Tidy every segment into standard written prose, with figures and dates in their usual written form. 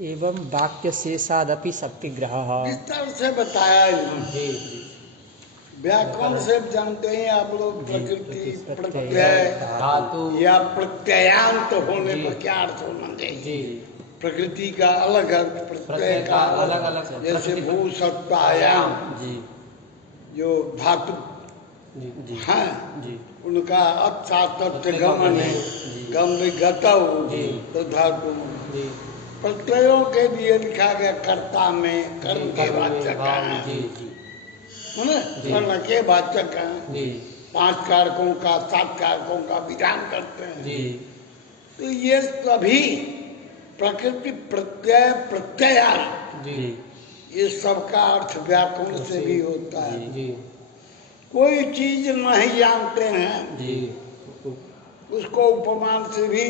एवं वाक्य शेषादपि शक्तिग्रहः। इस तरह से बताया इन्होंने। जी व्याकरण से जानते हैं आप लोग प्रकृति प्रत्यय धातु या प्रत्ययांत होने पर क्या अर्थ होना चाहिए। जी प्रकृति का अलग अर्थ, प्रत्यय का अलग अलग। जैसे भू सत्तायाम जी जो धातु जी हैं जी उनका अच्छा तत्व गमन है, गम गतव तो धातु। जी प्रत्ययों के लिए लिखा गया कर्ता में कर्म के वाचक हैं, जी जी है ना, कर्ण के वाचक हैं। जी 5 कारकों का 7 कारकों का विधान करते हैं। जी तो ये सभी प्रकृति प्रत्यय प्रत्यय जी ये सबका अर्थ व्याकरण से भी होता है। जी कोई चीज नहीं जानते हैं जी उसको उपमान से भी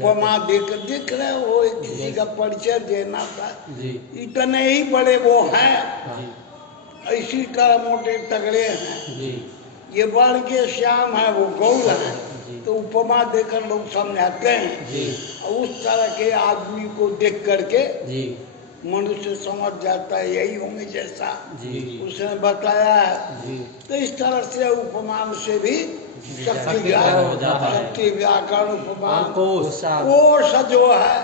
उपमा देकर दिख रहे हो, किसी का परिचय देना था। जी इतने ही बड़े वो हैं, जी इसी तरह मोटे तगड़े हैं। जी ये वर्ण के श्याम है, वो गौर है, तो उपमा देकर लोग समझाते हैं। जी और उस तरह के आदमी को देख करके जी मनुष्य समझ जाता है यही होंगे जैसा जी उसने बताया है। जी तो इस तरह से उपमान से भी शक्ति व्याकरण उपमान कोश जो है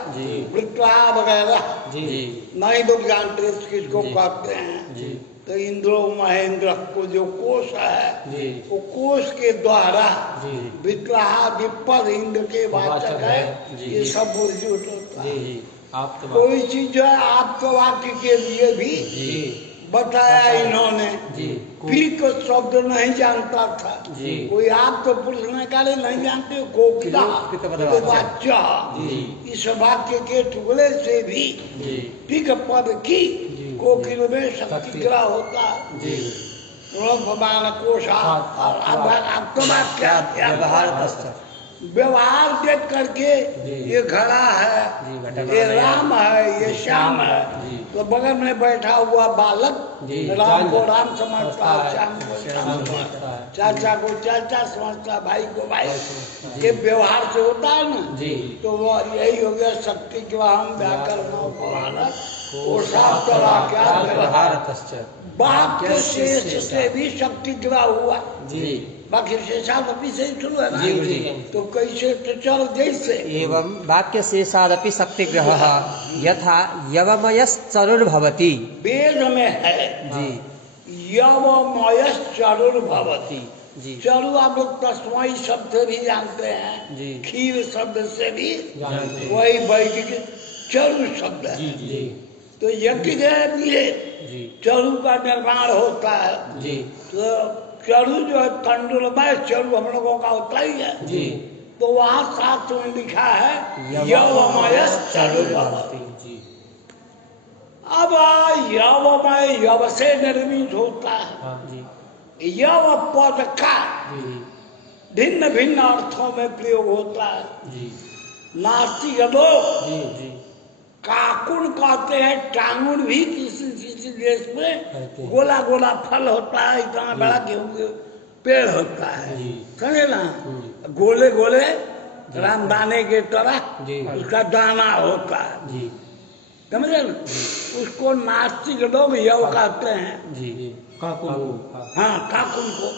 वृत्ता वगैरह नहीं लोग जानते किसको कहते हैं। तो इंद्रो महेंद्र को जो कोश है वो कोश के द्वारा विद्राहा विपद इंद्र के वाचक है, ये सब बुर्जुट होता है। कोई चीज जो है आपके वाक्य के लिए भी बताया इन्होंने। पीक शब्द नहीं जानता था कोई, आप तो पुरुष ने काले नहीं जानते कोकिला वाच्य, इस वाक्य के टुकड़े से भी पीक पद की कोकिल में शक्ति ग्रह होता है। भगवान कोशा व्यवहार देख करके ये घड़ा है, ये राम है, ये श्याम है, तो बगल में बैठा हुआ बालक राम को राम समझता है, श्याम को श्याम समझता है, चाचा को चाचा समझता है, भाई को भाई। ये व्यवहार से होता है ना, तो वो यही हो गया शक्ति के हम व्याकरण वाक्य शेष से भी शक्ति ग्रह हुआ। बाकी शेषादपि से शुरू है ना, तो कैसे तो चल जैसे एवं वाक्य शेषादपि शक्तिग्रहः यथा यवमयश्चरुर्भवति। वेद में है जी यवमयश्चरुर्भवति। चरु आप लोग तस्मै शब्द से भी जानते हैं, खीर शब्द से भी वही वैदिक चरु शब्द है। तो यज्ञ के चरु का निर्माण होता है। तो चरु जो है तंडुल में चरु हम लोगों का होता ही है। तो वहाँ शास्त्र में लिखा है यवमयश्चरुर्भवति। अब यवमय यव से निर्मित होता है। यव पद का भिन्न भिन्न अर्थों में प्रयोग होता है। नास्तिक लोग काकुन कहते हैं, टांगुन भी किसी किसी देश में गोला गोला फल होता है, इतना बड़ा गेहूं के पेड़ होता है, समझे ना, गोले गोले रामदाने के तरह उसका दाना होता है, समझे ना। उसको नास्तिक लोग यव कहते हैं, हाँ काकुन को।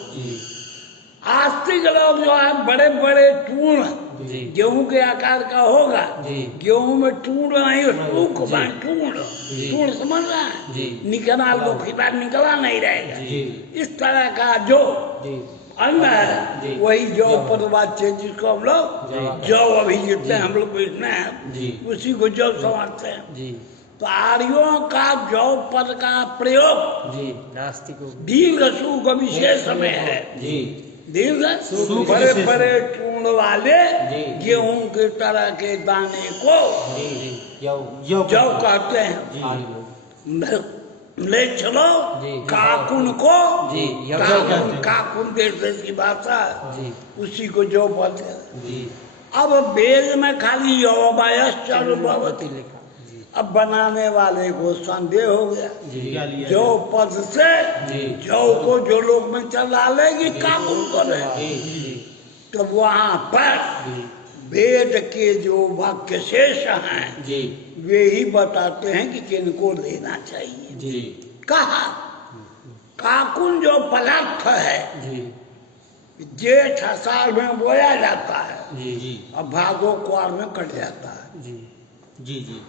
आस्तिक लोग जो है बड़े बड़े टूण गेहूं के आकार का होगा, गेहूं में टूण नहीं, टूण समझ रहा है, निकला लोग निकला नहीं रहेगा। इस तरह का जो अन्न है वही जौ पदवाच्य, जिसको हम लोग जौ अभी जितने हम लोग बेचने हैं उसी को जौ समझते हैं। तो आर्यों का जौ पद का प्रयोग दीर्घ सुख विशेष में है। दीर्घ बड़े बड़े टूण वाले गेहूं के तरह के दाने को जौ कहते हैं। ले चलो काकुन को, काकुन देश की भाषा उसी को जौ बोलते हैं। अब वेद में खाली यवमयश्चरुर्भवति लिखा, अब बनाने वाले को संदेह हो गया, जो पद से जौ को जो लोग में चला लेगी काकुन को ले, तो वहां पर वेद के जो वाक्य शेष हैं जी वे ही बताते हैं कि किनको लेना चाहिए। जी कहा काकुन जो पदार्थ है जी जेठ आषाढ़ में बोया जाता है जी जी और भादो कुआर में कट जाता है। जी जी जी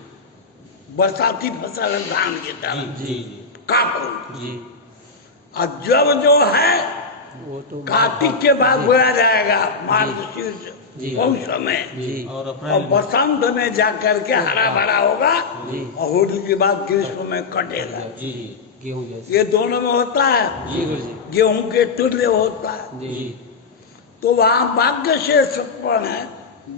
बरसाती फसल है धान की तरह जी जी काकुन। जी और जब जो है वो तो कार्तिक के बाद बोया जाएगा मार्गशीर्ष जी। पौष में जी और और अप्रैल में बसंत में जाकर के हरा भरा होगा जी। और होली के बाद ग्रीष्म में कटेगा। जी जी गेहूं जैसे ये दोनों में होता है। जी गुरुजी गेहूं के तुल्य होता है। जी तो वहां भाग्य से सत्पण है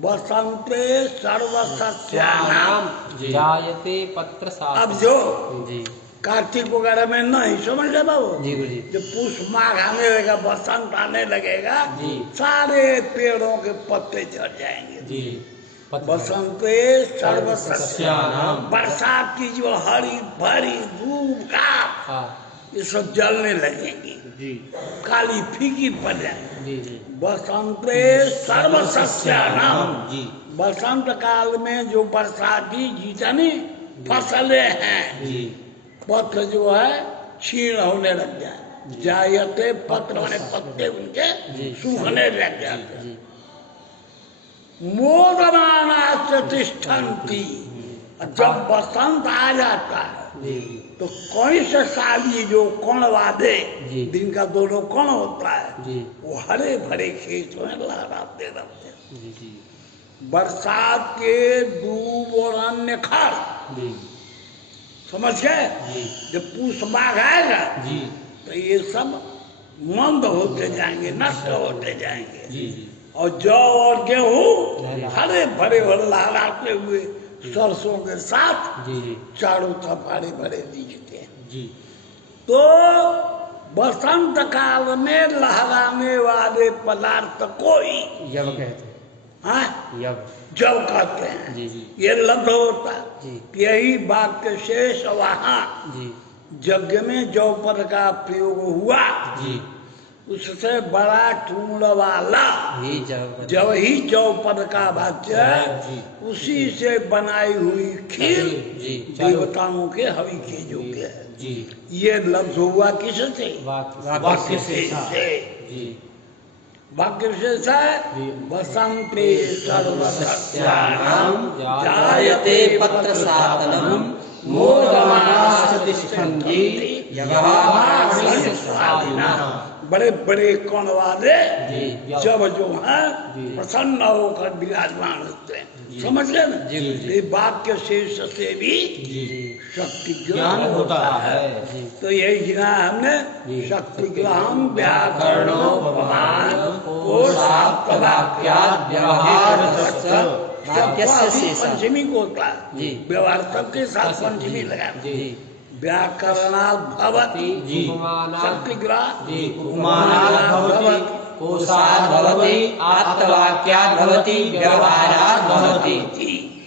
बसंते सर्वसस्यानाम। जी जायते पत्र अब जो जी कार्तिक वगैरह में नहीं समझ ले बाबू। जी गुरुजी जब पुष माघ आने लगेगा बसंत आने लगेगा जी। सारे पेड़ों के पत्ते झड़ जाएंगे। जी बसंते सर्वसस्यानाम। बरसात की जो हरी भरी धूप घास हाँ ये सब जलने लगेंगी जी काली फीकी पड़ जाएंगी। जी जी बसंते सर्वसस्यानाम। जी बसंत काल में जो बरसाती जितनी फसलें हैं जी पत्र जो है क्षीण होने लग जाए। जायते पत्र माने पत्ते उनके जी। सूखने लग जाते। जी मोदमाना तिष्ठन्ति। जब बसंत आ जाता है जी तो कौन से साली जो कण वादे जी। दिन का दोनों कण होता है जी वो हरे भरे खेत में लहराते रहते हैं। जी जी बरसात के दूब और अन्य खार जी समझ गए। जी जब पूष माघ आएगा जी तो ये सब मंद होते जाएंगे नष्ट होते जाएंगे। जी जी और जौ और गेहूं हरे भरे और लहराते हुए सरसों के साथ जी जी चारों तरफ हरे भरे दिखते हैं। जी तो बसंत काल में लहराने वाले पदार्थ को ही यव कहते हैं हाँ यव जब कहते हैं। जी जी ये लब्ध होता है। जी यही वाक्य शेष वहां जी यज्ञ में जौ पद का प्रयोग हुआ जी उससे बड़ा टूण वाला ही जव जब ही जौ पद का वाक्य जी। उसी से बनाई हुई खीर जी देवताओं के हवि के योग्य है। जी ये लफ्ज हुआ किससे वाक्य से जी वाक्य विशेष है जी। बसंते सर्वसस्यानाम जायते पत्र सातनम मोदमानास्तिष्ठन्ति यवामासिस्वादिना। बड़े बड़े कण वाले जी जब जो है जी। प्रसन्न होकर विराजमान होते हैं। जी। समझ गए ना। जी, जी। ये वाक्य शेष से भी जी जी शक्ति ज्ञान होता है जी तो यही गिना हमने जी। शक्ति ग्रहम व्याकरणोपमान कोशात् वाक्यात् व्यवहार वाक्यस्य शेषः। पंचमी को होता है जी। व्यवहार सबके साथ पंचमी लगाना। जी व्याकरणात् भवति जी। शक्ति ग्रह जी उपमानात् भवति कोशात् भवति आत्मवाक्यात् भवति व्यवहारात् भवति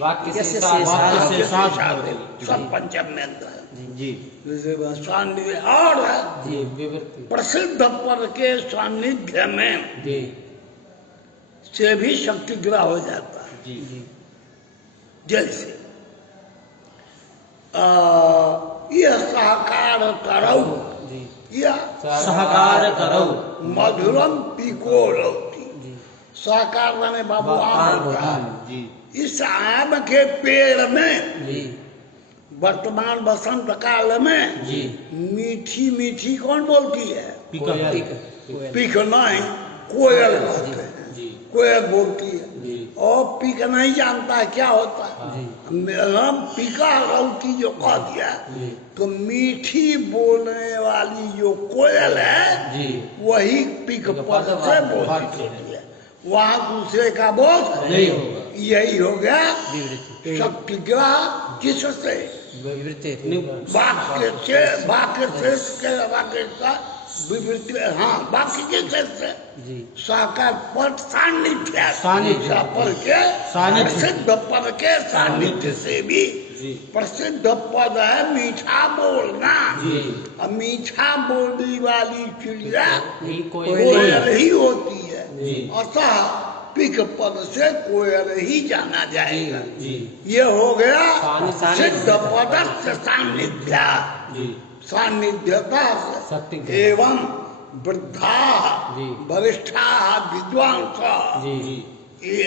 वाक्यस्य शेषात् वाक्य से साथ भवति। सब पंचम में अंतर है। जी जैसे सान्निध्य और जी विवृत्ति प्रसिद्ध पद के सान्निध्य में जी से भी शक्ति ग्रह हो जाता है। जी जी जैसे यह सहकार करौ जी यह सहकार करो मधुरम पिकोलौती। जी सहकार माने बाबू आम होता है। जी इस आम के पेड़ में जी वर्तमान बसंत काल में जी मीठी मीठी कौन बोलती है? पिकअप पीक नहीं कोयल बोलते हैं। जी कोयल बोलती है जी और पीक नहीं जानता है क्या होता है। जी मेरा पीका रौती जो कह दिया जी तो मीठी बोलने वाली जो कोयल है जी वही पिक पद से बोलती होती है। वहां दूसरे का बोध नहीं होगा। यही हो गया विवृत्ति शक्ति ग्रह किससे? विवृत्ति वाक्य से वाक्य का विवृत्ति। हाँ वाक्य के से जी साकार पद सान्निध्य सान्निध्य। पद के सान्निध्य। प्रसिद्ध पद के सान्निध्य से भी जी प्रसिद्ध पद है मीठा बोलना। जी अब मीठा बोलने वाली चिड़िया ही कोयल ही होती है। जी। अतः पिक पद से कोयल ही जाना जाएगा। जी ये हो गया सान्निध्य। सिद्ध पदस्थ सान्निध्या, जी सान्निध्यता शक्ति एवं वृद्धा जी। वरिष्ठा विद्वांस जी जी ये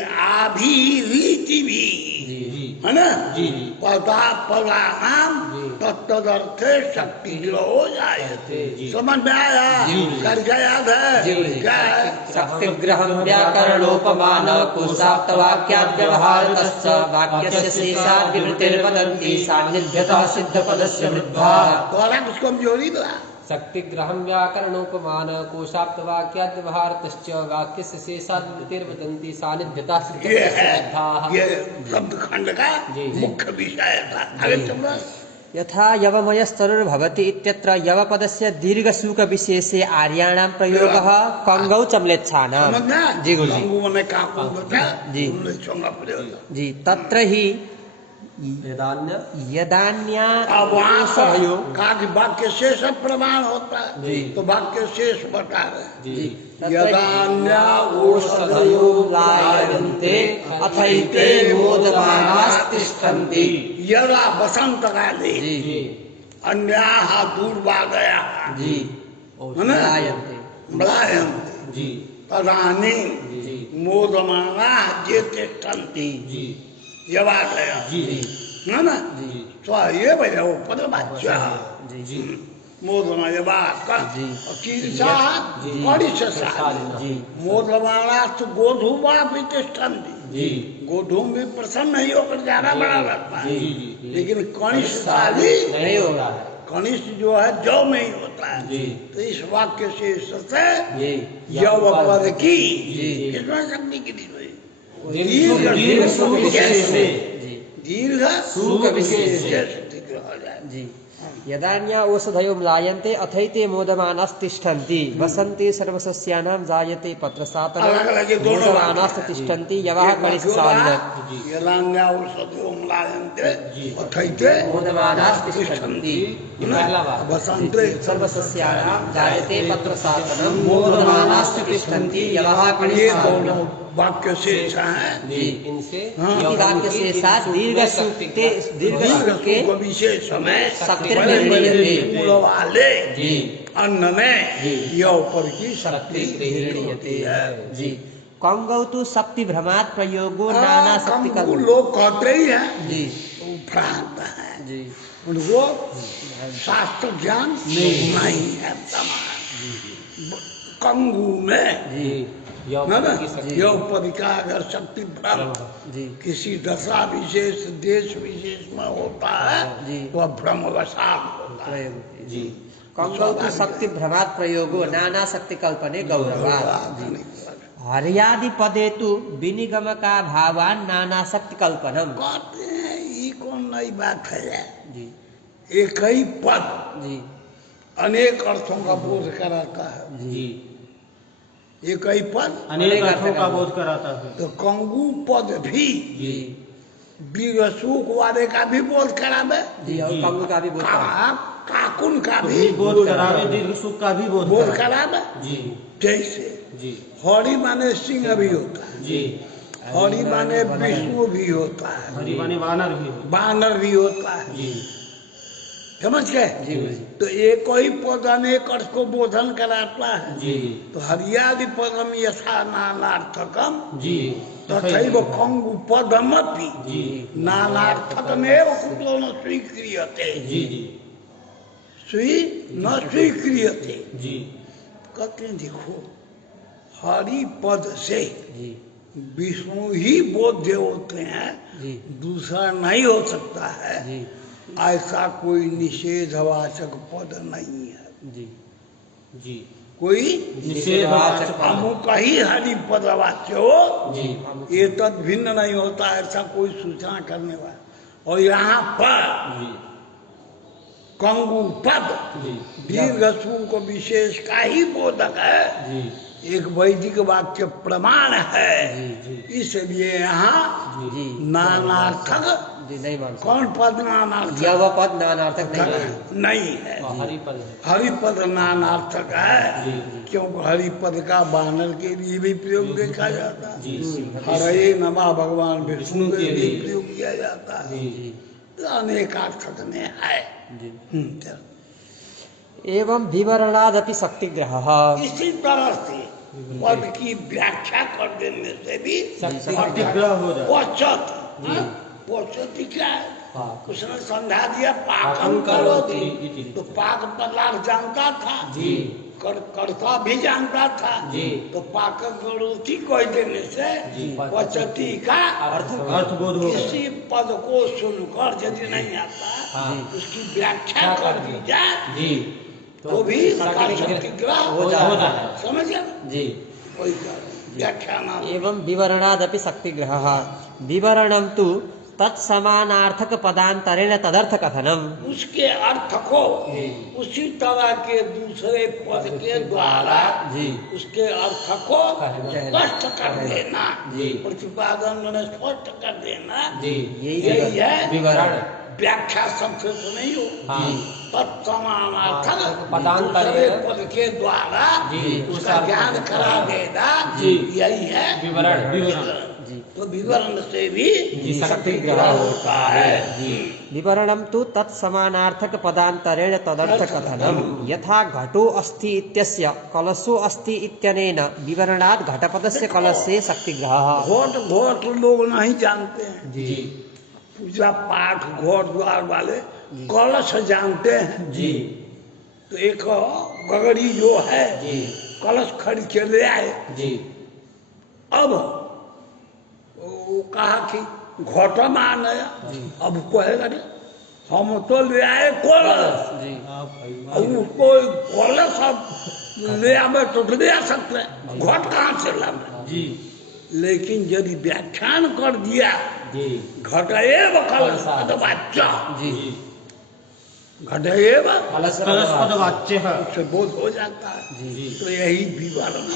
रीति भी जी जी है ना। जी पदा पदानाम जी। तत्तदर्थे शक्ति हो जाए। जी। समझ में आया? जी। कर क्या याद है? जी गुरुजी। क्या है? शक्तिग्रहं व्याकरणोपमान कोशाप्तवाक्याद्व्यवहारतश्च वाक्यस्य शेषाद् विवृतिर्वदन्ति सान्निध्यतः सिद्धपदस्य वृद्धा। द्वारा कुछ कमजोरी ला। शक्तिग्रहं व्याकरणोपमान कोशाप्तवाक्याद्व्यवहारतश्च वाक्यस्य शेषाद् विवृतिर्वदन्ति सान्निध्यतः ये सिद्धपदस्य है वृद्धा। ये शब्द खंड का जी, जी। मुख्य विषय था। आगे चल रहा। यथा यवमयस्तरुर्भवति इत्यत्र यवपदस्य दीर्घसूकविशेषे आर्याणां प्रयोगः कङ्गौ च म्लेच्छानाम्। समझना? जी गुरुजी। कंगू ने काकू बता जी। उन्होंने चोंगा प्रयोग। जी तत्र ही वेदान्य यदान्या अब वहां औषधयो कहा कि वाक्य शेष प्रमाण होता है। जी। तो वाक्य शेष बता रहे। जी यदान्या औषधयो लायन्ते अथैते मोदमानास्तिष्ठन्ति। यदा वसंत काले जी अन्याः दूर्वादया जी है ना? लायन्ते म्लायन्ते जी तदानीं जी मोदमानाः ये तिष्ठन्ति। जी यवादया जी है ना। जी तो ये भैया वो पदवाच्य जी जी मोदमयवाद जी। कीर्षा जी। परिशसाली जी मोदमानास्तु गोधूमा भी तिष्ठन्ति। जी गोधूम भी प्रसन्न नहीं होकर ज्यादा बड़ा रहता है। जी जी लेकिन कनिष्ठाली नहीं हो रहा है। कनिष्ठ जो है जौ में ही होता है। जी। तो इस वाक्य से से जी यव पद की जी। किसमें शक्ति की दी हुई? दीर्घ दीर्घ सुख विशेष से। जी दीर्घ सुख विशेष से। हो जाए। जी यदान्या औषधयो म्लायन्ते अथैते मोदमानास्तिष्ठन्ति वसन्ति सर्वसस्यानां जायते पत्रशातनं अलग-अलग ये दोनों मोदमानास्तिष्ठन्ति यवः कनिष्ठसाल्य। यदान्या औषधयो म्लायन्ते अथैते मोदमानास्तिष्ठन्ति पहला बात वसन्ते सर्वसस्यानां जायते पत्रशातनं मोदमानास्तिष्ठन्ति यवः ये कनिष्ठसाल्य। दोनों वाक्य शेष हैं। जी इनसे हाँ। वाक्य से साथ दीर्घ सुख के विशेष में शक्ति बड़े बड़े गृह्णीयते। फूल वाले जी अन्न में जी। यह ऊपर की शक्ति गृह्णीयते जी कंगौ तो शक्ति भ्रमात् प्रयोगो नाना शक्ति कंगू लोग कहते ही हैं जी वो भ्रांत है। जी उनको शास्त्र ज्ञान नहीं है। कंगू में जी है ना यह पद का अगर शक्ति भ्रम जी किसी दशा विशेष देश विशेष में होता है जी। तो भ्रम वसात होता है। प्रयोग जी कंगौ तो शक्ति भ्रमात् प्रयोगो नाना शक्ति कल्पने गौरवात् जी हरियादि पदे तो विनिगम का भावान नाना शक्ति कल्पनम। कहते हैं ये कौन नई बात है। जी एक ही पद जी अनेक अर्थों का बोध कराता है। जी एक ही पद अनेक अर्थों का बोध कराता है। तो कंगू पद भी जी वीर सुख वाले का भी बोध करावे। जी और कंगू का भी बोध करा। काकुन का भी भी बोध करावे, दीर्घ सुख का भी बोध बोध करावे। करावे। जी जैसे जी हरि माने सिंह भी होता है। जी हरि माने विष्णु भी होता है। हरि माने वानर भी हो। बानर भी होता है। जी समझ गए। जी तो एक ही पद अनेक अर्थ को बोधन कराता है। जी तो हरियादि पदम यथा नानार्थकम जी तथैव कंगु पदमपि जी नानार्थकमेव कुतो न स्वीक्रियते। जी जी न स्वीक्रियते। जी कहते हैं देखो हरि पद से जी विष्णु ही बोध्य होते हैं। जी दूसरा नहीं हो सकता है। जी ऐसा कोई निषेधवाचक पद नहीं है। जी जी कोई निषेधवाचक अमुक ही हरि पदवाच्य हो जी ये तद भिन्न नहीं होता। ऐसा कोई सूचना करने वाला। और यहाँ पर जी कंगु पद जी दीर्घ सु को विशेष का ही बोधक है, जी एक वैदिक वाक्य प्रमाण है। जी जी इसलिए यहाँ जी नानार्थक जी नहीं मान सकते। कौन पद नानार्थक यह पद नानार्थक नहीं मानेंगे। नहीं है। हरिपद है। हरिपद नानार्थक है, जी क्योंकि हरिपद का वानर के लिए भी प्रयोग देखा जाता है, जी हरे नमा भगवान विष्णु विष्णु के के लिए लिए। प्रयोग किया जाता है। जी अनेकार्थक में है। जी चलो। एवं विवरणादपि शक्तिग्रहः इसी तरह से पद की व्याख्या कर देने से भी शक्तिग्रह हो जाए। पचत जी। पचत क्या है? पाक। उसने समझा दिया पाकम पाकम करो करोति इति। तो पाक पदार्थ जानता था, जी कर्ता भी जानता था, जी। तो पाक करोति कह देने से जी। पचती का अर्थबोध हो गया। किसी पद को सुनकर यदि नहीं आता हाँ। उसकी व्याख्या कर दी जाए जी तो भी उसका शक्तिग्रह हो जाता है। समझ गया? जी वही व्याख्यान एवं विवरणादपि शक्तिग्रहः विवरणं तु तत्समानार्थक पदांतरेण तदर्थ कथनम। उसके अर्थ को उसी तरह के दूसरे पद के द्वारा जी उसके अर्थ को कहना। स्पष्ट कर देना, जी। प्रतिपादन में स्पष्ट कर देना, जी यही है विवरण। व्याख्या सबसे तो नहीं हो। हाँ। तत्समानार्थक पदांतरेण। दूसरे पद के द्वारा जी। उसका ज्ञान करा देना, जी। यही है विवरण। जी तो विवरण से भी जी, शक्तिग्रह होता है। विवरणं तु तत्समानार्थक पदांतरेण तदर्थ कथनम। यथा घटो अस्ति इत्यस्य कलशो अस्ति इत्यनेन विवरणात् घटपदस्य कलशे शक्तिग्रहः। घोट लोग नहीं जानते हैं, जी पूजा पाठ घोट द्वार वाले कलश जानते हैं। जी तो एक गगड़ी जो है जी कलश खरीद के ले आए, जी अब वो कहा कि घोट मान आया, अब कहेगा नहीं हम तो ले आए कलश, जी अब उसको कलश अब ले आवे तो ले आ सकते हैं, घोट कहाँ से लावे? जी लेकिन यदि व्याख्यान कर दिया जी घटेव कलश पदवाच्य, जी घटेव कलश कलश पदवाच्य है। उससे बोध हो जाता है। जी तो यही विवरण।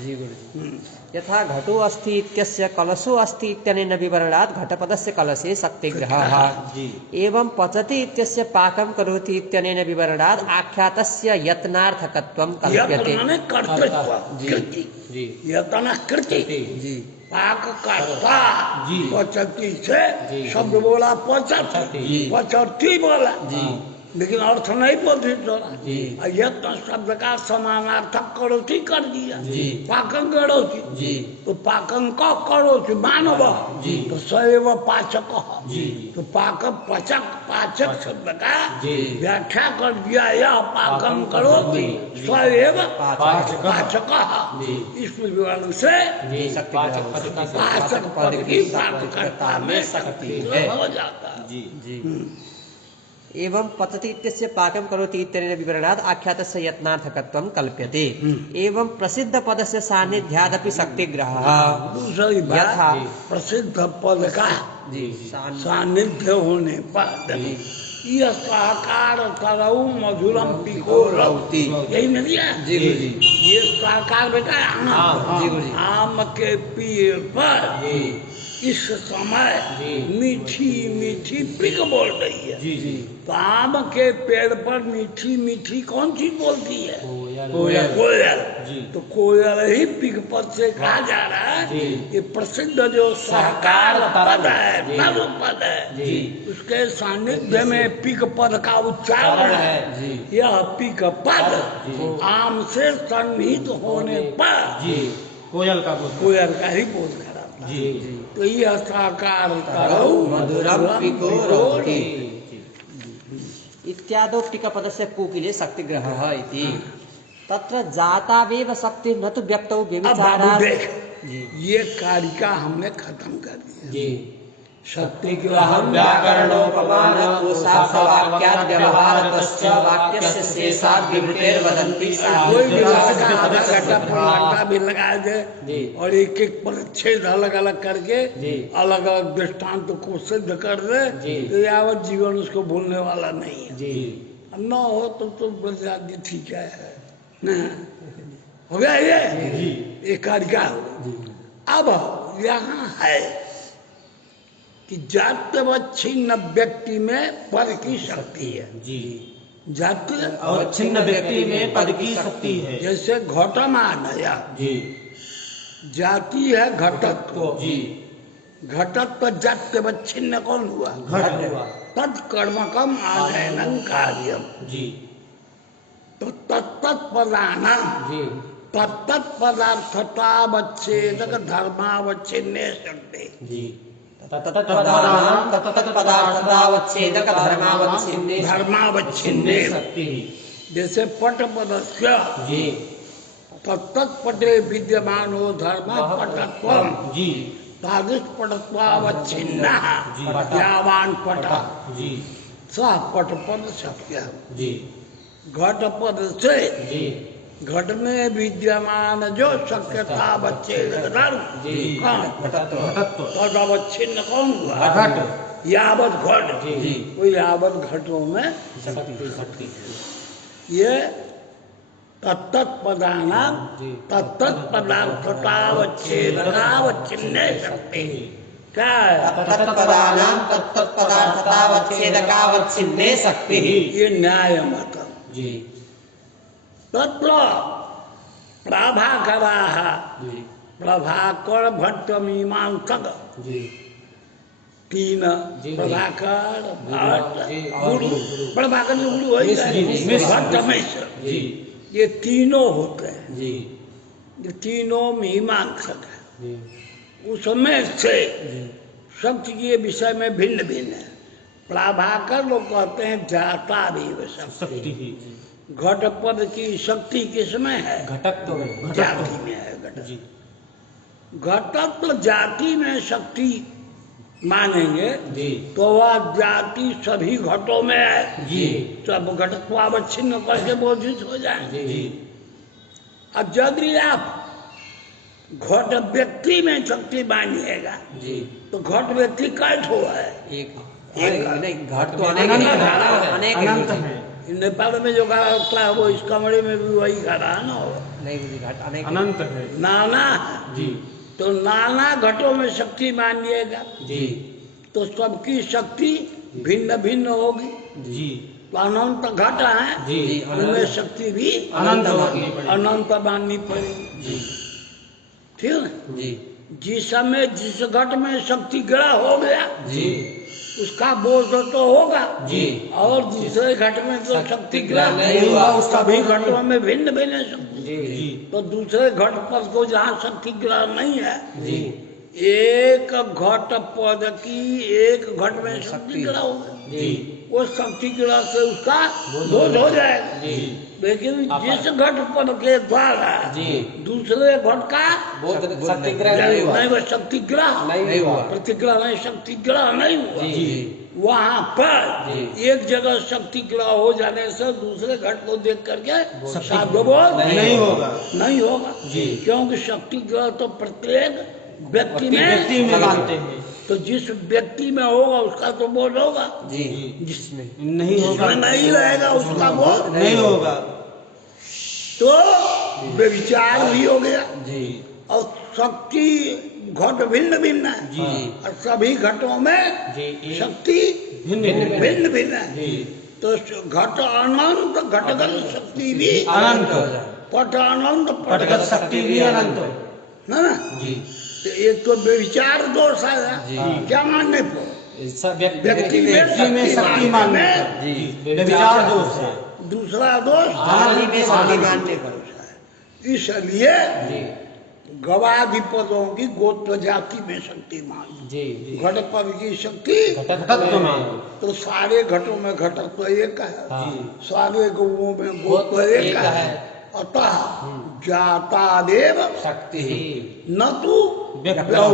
जी गुरुजी यथा घटो अस्ति इत्यस्य कलशो अस्ति इत्यनेन विवरणात् घटपदस्य कलशे शक्तिग्रहः। जी एवं पचति इत्यस्य पाकं करोति इत्यनेन विवरणात् आख्यातस्य यत्नार्थकत्वं कल्प्यते। यत्न माने कर्तृत्व, जी। कृति, जी यत्न कृति, जी पाक करता, जी। पचती से जी। शब्द बोला पचती, जी। पचती बोला, जी लेकिन अर्थ नहीं बोधित हो जी। रहा। यत्न शब्द का समानार्थक करोति कर दिया, जी। पाकं करोति, जी तो पाकं का करोति मानव, जी। तो सैव पाचक, जी। तो पाक पचक पाचक शब्द का जी। व्याख्या कर दिया, यह पाकं करोति जी। सैव पाचक। पाचक। जी। इस विवरण से जी पाचक पद का पाचक पद की प्राप्तकर्ता में शक्ति है। हो जाता है। जी जी एवं पचति इत्यस्य पाकं करोति इत्यनेन विवरणात् आख्यातस्य यत्नार्थकत्वं कल्प्यते। एवं प्रसिद्ध पदस्य सान्निध्यादपि शक्तिग्रहः। दूसरी बात यथा प्रसिद्ध पद का जी सान्निध्य होने पर यह साकार करऊ मधुरम पिको रौती, यही मिल गया। जी गुरुजी ये साकार बेटा आम, जी गुरुजी आम के पेड़ पर इस समय जी। मीठी मीठी पिक बोल रही है। जी जी तो आम के पेड़ पर मीठी मीठी कौन सी बोलती है? कोयल। कोयल। जी। तो कोयल ही पिक पद से कहा जा रहा है। जी। ये प्रसिद्ध जो सहकार पद है, जी। नव पद है, जी। उसके सानिध्य में पिक पद का उच्चारण है। जी। यह पिक पद जी। आम से सन्निहित होने पर जी कोयल का बोध। कोयल का ही बोध कराता है। जी तो यह साकार करऊ मधुरम पिको रौती जी इत्यादौ टिकपदस्य पूकिले शक्तिग्रहः इति। तत्र जातावेव शक्ति न तु व्यक्तौ अब बाबू व्यभिचारात्। देख, जी ये कारिका हमने खत्म कर दिया। जी शक्तिग्रहम व्याकरणोपमान कोशार्थवाक्याद् व्यवहारतश्च वाक्यस्य शेषाद् विवृतेर्वदन्ति कोई भी लड़का आधा घंटा साधित पूर्णांटा भी लगा दे जी। और एक एक परिच्छेद अलग अलग करके जी। अलग अलग दृष्टांत को सिद्ध कर दे, जी। तो यावत जीवन उसको भूलने वाला नहीं है। जी न हो तो बलराजी ठीक है ना। हो गया ये कारिका हो। अब यहाँ है कि जात्यवच्छिन्न व्यक्ति में पर की शक्ति है। जी। जाति अवच्छिन्न व्यक्ति में पद की शक्ति है। जैसे घटमान है, जी। जाति है घटत्व। जी। घटत्व जात्यवच्छिन्न कौन हुआ? घट हुआ। तत्कर्मकम आनयनं कार्यम। जी। तो तत्तत्पदानाम जी। तत्तत्पदार्थतावच्छेदक धर्मावच्छिन्ने शक्ति। जी। तत्पदानां तत्पदार्थतावच्छेदक धर्मावच्छिन्ने धर्मावच्छिन्ने शक्ति। जैसे पटपदस्य जी। तत्तत्पटे विद्यमानो धर्म पटत्वम जी। तादृशपटत्वावच्छिन्नः जी। यावान् पट जी। सः पटपद शक्य। जी। घटपद से जी। घट में विद्यमान जो शक्यतावच्छेदक धर्म जी। कौन? घटत्व। तदवच्छिन्न कौन हुआ? घट। यावत घट। जी। वो यावत घटों में शक्ति। ये तत्तत्पदानां तत्तत्पदार्थतावच्छेदकावच्छिन्ने शक्ति। क्या है? तत्पदानां तत्पदार्थतावच्छेदकावच्छिन्ने शक्तिः। ये न्याय मत। जी। तत्र प्रभाकराः जी। प्रभाकर भट्ट मीमांसक जी। तीन जी। प्रभाकर भट्ट जी। गुरु। गुरु। प्रभाकर जो गुरु वही मिश्र जी, है, मिश्र। भट्ट मिश्र। जी। ये तीनों होते हैं। जी। ये तीनों मीमांसक है। जी। उसमें से जी। शक्ति के विषय में भिन्न भिन्न है। प्रभाकर लोग कहते हैं जाता भी व शक्ति। शक्ति। घटपद की शक्ति किसमें है? घटत्व में। जाति में है। घट जी। घटत्व जाति में शक्ति मानेंगे जी। तो वह जाति सभी घटों में है। जी। सब घटत्वावच्छिन्न करके बोधित हो जाएंगे। जी। अब यदि आप घट व्यक्ति में शक्ति मानिएगा जी। तो घट व्यक्ति कैठ हुआ है। एक एक नहीं, घट तो अनेक अनंत है, है। अनेक अनंत है। है। नेपाल में जो घड़ा होता है वो इस कमरे में भी वही घड़ा है ना। नहीं बुझी, घट अनेक है। अनंत है। नाना है। जी। तो नाना घटों में शक्ति मानिएगा जी। तो सबकी शक्ति भिन्न भिन्न होगी। जी। तो अनंत घट है, जी। उनमें शक्ति भी अनंत माननी पड़ेगी। अनंत माननी पड़ेगी। जी। ठीक है। जी। जिस समय जिस घट में शक्ति ग्रह हो गया जी। उसका बोध तो होगा। जी। और दूसरे घट में जो शक्ति ग्रह नहीं हुआ, उसका सभी बोध नहीं। घटों में भिन्न भिन्न शक्ति। जी। जी। तो दूसरे घट पर को जहाँ शक्ति ग्रह नहीं है, जी। एक घट पद की एक घट में शक्ति ग्रह होगा। जी। वो शक्ति ग्रह से उसका बोध हो जाएगा। जी। लेकिन जिस घट पद के द्वारा जी। दूसरे घट का बोध शक्ति ग्रह नहीं हुआ। नहीं, वो शक्ति ग्रह नहीं हुआ। प्रतिग्रह नहीं, शक्ति ग्रह नहीं हुआ। जी। वहाँ पर जी। एक जगह शक्ति ग्रह हो जाने से दूसरे घट को देख करके शक्ति शब्द बोध नहीं होगा। नहीं होगा। जी। क्योंकि शक्ति ग्रह तो प्रत्येक व्यक्ति व्यक्ति में में मानते हैं। तो जिस व्यक्ति में होगा उसका तो बोध होगा। जी। जिसमें नहीं होगा। जिसमें नहीं रहेगा उसका बोध नहीं होगा। तो व्यभिचार भी हो गया। जी। और शक्ति घट भिन्न भिन्न है। जी। और सभी घटों में जी। शक्ति भिन्न भिन्न भिन्न है। जी। तो घट अनंत घटगत शक्ति भी अनंत। पट अनंत पटगत शक्ति भी अनंत। है ना। जी। तो एक तो व्यभिचार दोष आया। जी। क्या मानने को? व्यक्ति व्यक्ति में शक्ति मानने पर। जी। व्यभिचार दोष है। दूसरा दोष जाति में शक्ति मानने पर। इसलिए जी। गवाधिपदों की गोत्र जाति में शक्ति मान। जी। घट पद की शक्ति घटत्व में। तो सारे घटों में घटत्व एक है। हाँ। सारे गौओं में गोत्र एक है। अतः जातादेव शक्ति न तू व्यक्तौ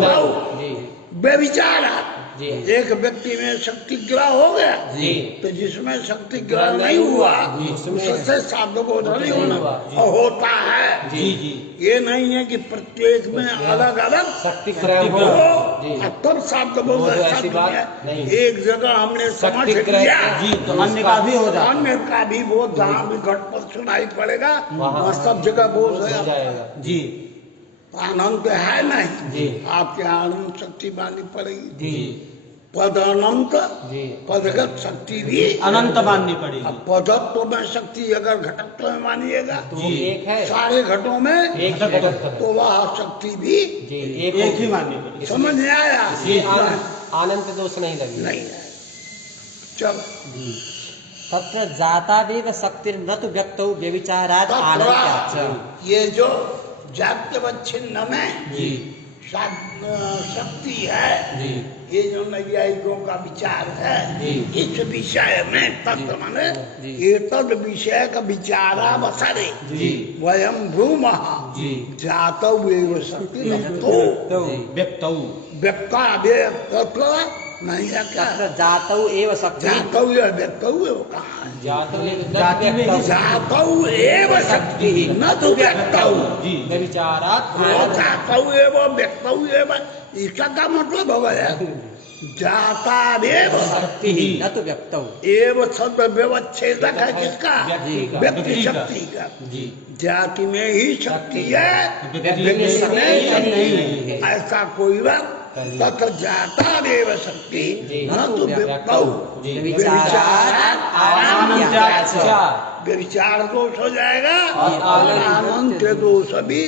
जी व्यभिचारात्। जी। एक व्यक्ति में शक्ति ग्रह हो गया जी। तो जिसमें शक्ति ग्रह नहीं हुआ जी, उससे शाब्द बोध नहीं होना हुआ। और होता है। जी जी ये नहीं है कि प्रत्येक में अलग अलग शक्ति ग्रह हो हो जी और तब शाब्द बोध बोध ऐसी शब्द बात में नहीं। एक जगह हमने समझ शक्ति ग्रह लिया जी तो अन्य का भी हो जाता है। अन्य का भी बोध जहाँ भी घट पर सुनाई पड़ेगा वहाँ सब जगह बोध हो है। जाएगा जी आनंद है नहीं जी। आपके आनंद शक्ति माननी पड़ेगी। जी पद अनंत जी पदगत शक्ति भी अनंत माननी अब पड़ेगी। पदत्व में शक्ति अगर घटत्व में मानिएगा तो वो जी। एक है सारे घटों में एक ही घटक है तो वह शक्ति भी जी एक ही माननी पड़ेगी। समझ में आया ये आनंद दोष नहीं लगी नहीं है। चल जी तत्र जातादेव शक्तिर्न तु व्यक्तौ व्यभिचारात् आनंत्याच्च। ये जो जात्यवच्छिन्न में जी शक्ति है जी ये जो नैयायिकों का विचार है जी। इस विषय में तत्व माने जी। ये तद विषय का विचारावसरे जी वयम ब्रूमः जी जातौ एव शक्ति नतो जी व्यक्तौ व्यक्ता व्यक्तत्व नहीं है क्या तत्र जातौ एव शक्ति जातौ या व्यक्तौ एव कहाँ है जातौ एव जाति में ही व्यक्तौ जातौ एव शक्ति न तो व्यक्तौ जी व्यभिचारात् वो आनंद जातौ एव व्यक्तौ एव इसका क्या मतलब हो गया जातादेव शक्ति न तो व्यक्तौ एव शब्द व्यवच्छेदक है किसका व्यक्ति का। व्यक्ति शक्ति का जी जाति में ही शक्ति है व्यक्ति व्यक्ति में शक्ति शक्ति नहीं नहीं है। ऐसा कोई बात तथा जातादेव शक्ति जी। न तो व्यक्तौ जी। व्यभिचारात् आनंत्याच्च। व्यभिचार दोष हो जाएगा और और आनंद अनंत दोष भी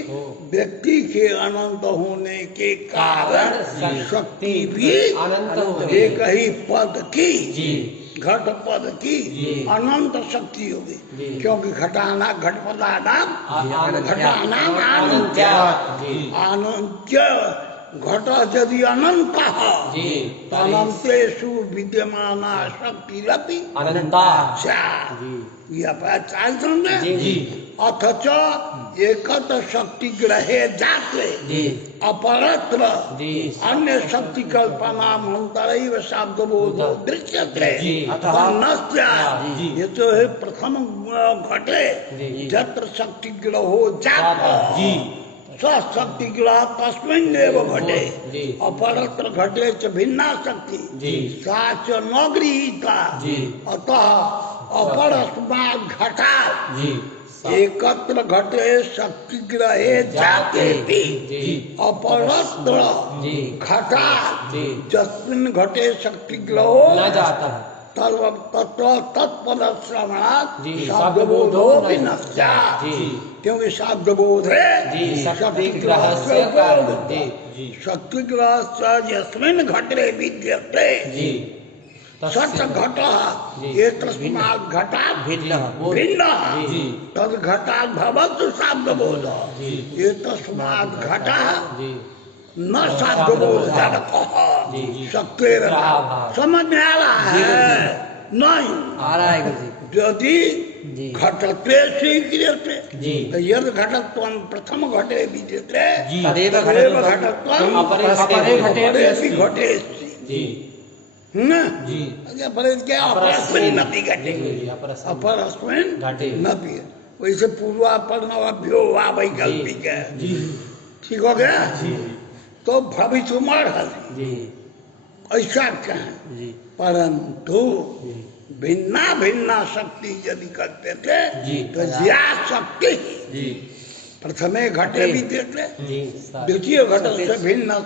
व्यक्ति के अनंत होने के कारण जी। शक्ति भी अनंत हो गई। एक ही पद की जी घट पद की जी। अनंत शक्ति होगी जी। क्योंकि घटाना घटपदानाम आनंत्याच्च। घटानाम आनंत्याच्च। जी अनंत्य घट यदि अनंत जी अनंतेषु विद्यमाना शक्ति रपि अनंता जी यह पहचान समझे जी जी अथच एकत शक्ति ग्रहे जाते जी अपरत्र जी अन्य शक्ति कल्पना मंत्र शब्द बोधो दृश्यते जी। अतः नस्य जी। ये तो है प्रथम घटे जी। जत्र शक्ति ग्रहो जाता जी शक्ति ग्रह तस्मिन् एव घटे जी। अपरत्र घटे च भिन्ना शक्ति जी। सा च न गृहीता जी। अतः अपरस्मात् घटात् जी एकत्र घटे शक्ति ग्रहे जाते भी जी अपरत्र जी घटात् जी। जस्मिन् घटे शक्ति ग्रहो न जाता है तत्व तत्पद श्रवणात् जी। शब्द बोधो भी न स्यात्। जी क्योंकि शब्द बोध है जी शक्ति ग्रहस्य कारण जी शक्ति ग्रह यस्मिन् घटे विद्यते जी सच घट जी। ये तस्मात् घटात् भिन्नः भिन्न जी तद घटात् भवतु शब्द बोध जी ये तस्मात् घटः जी न शब्द बोध जी। शक्ति ग्रहाभाव। समझ में आ रहा जी, है नहीं आ रहा है गुरुजी यदि जी घटत्वे स्वीक्रियते जी तो यद घटत्वं प्रथम घटे विद्यते जी तदेव तदेव घटत्वं घटत्वं अपरे अपरे घटे अपरेपि घटे अस्ति। जी न जी अच्छा परे क्या अपरस्मिन् नपि घटे जी अपरस्मिन् अपरस्मिन् घटे। नपि वैसे पूर्वापरनभ्यो वा वैकल्पिक है जी ठीक हो गया जी तो भवितुमर्हति जी ऐसा कहें जी परंतु जी भिन्ना भिन्ना शक्ति यदि करते थे जी। तो ज्या शक्ति जी प्रथमे घटे विद्यते जी द्वितीय घट से भिन्न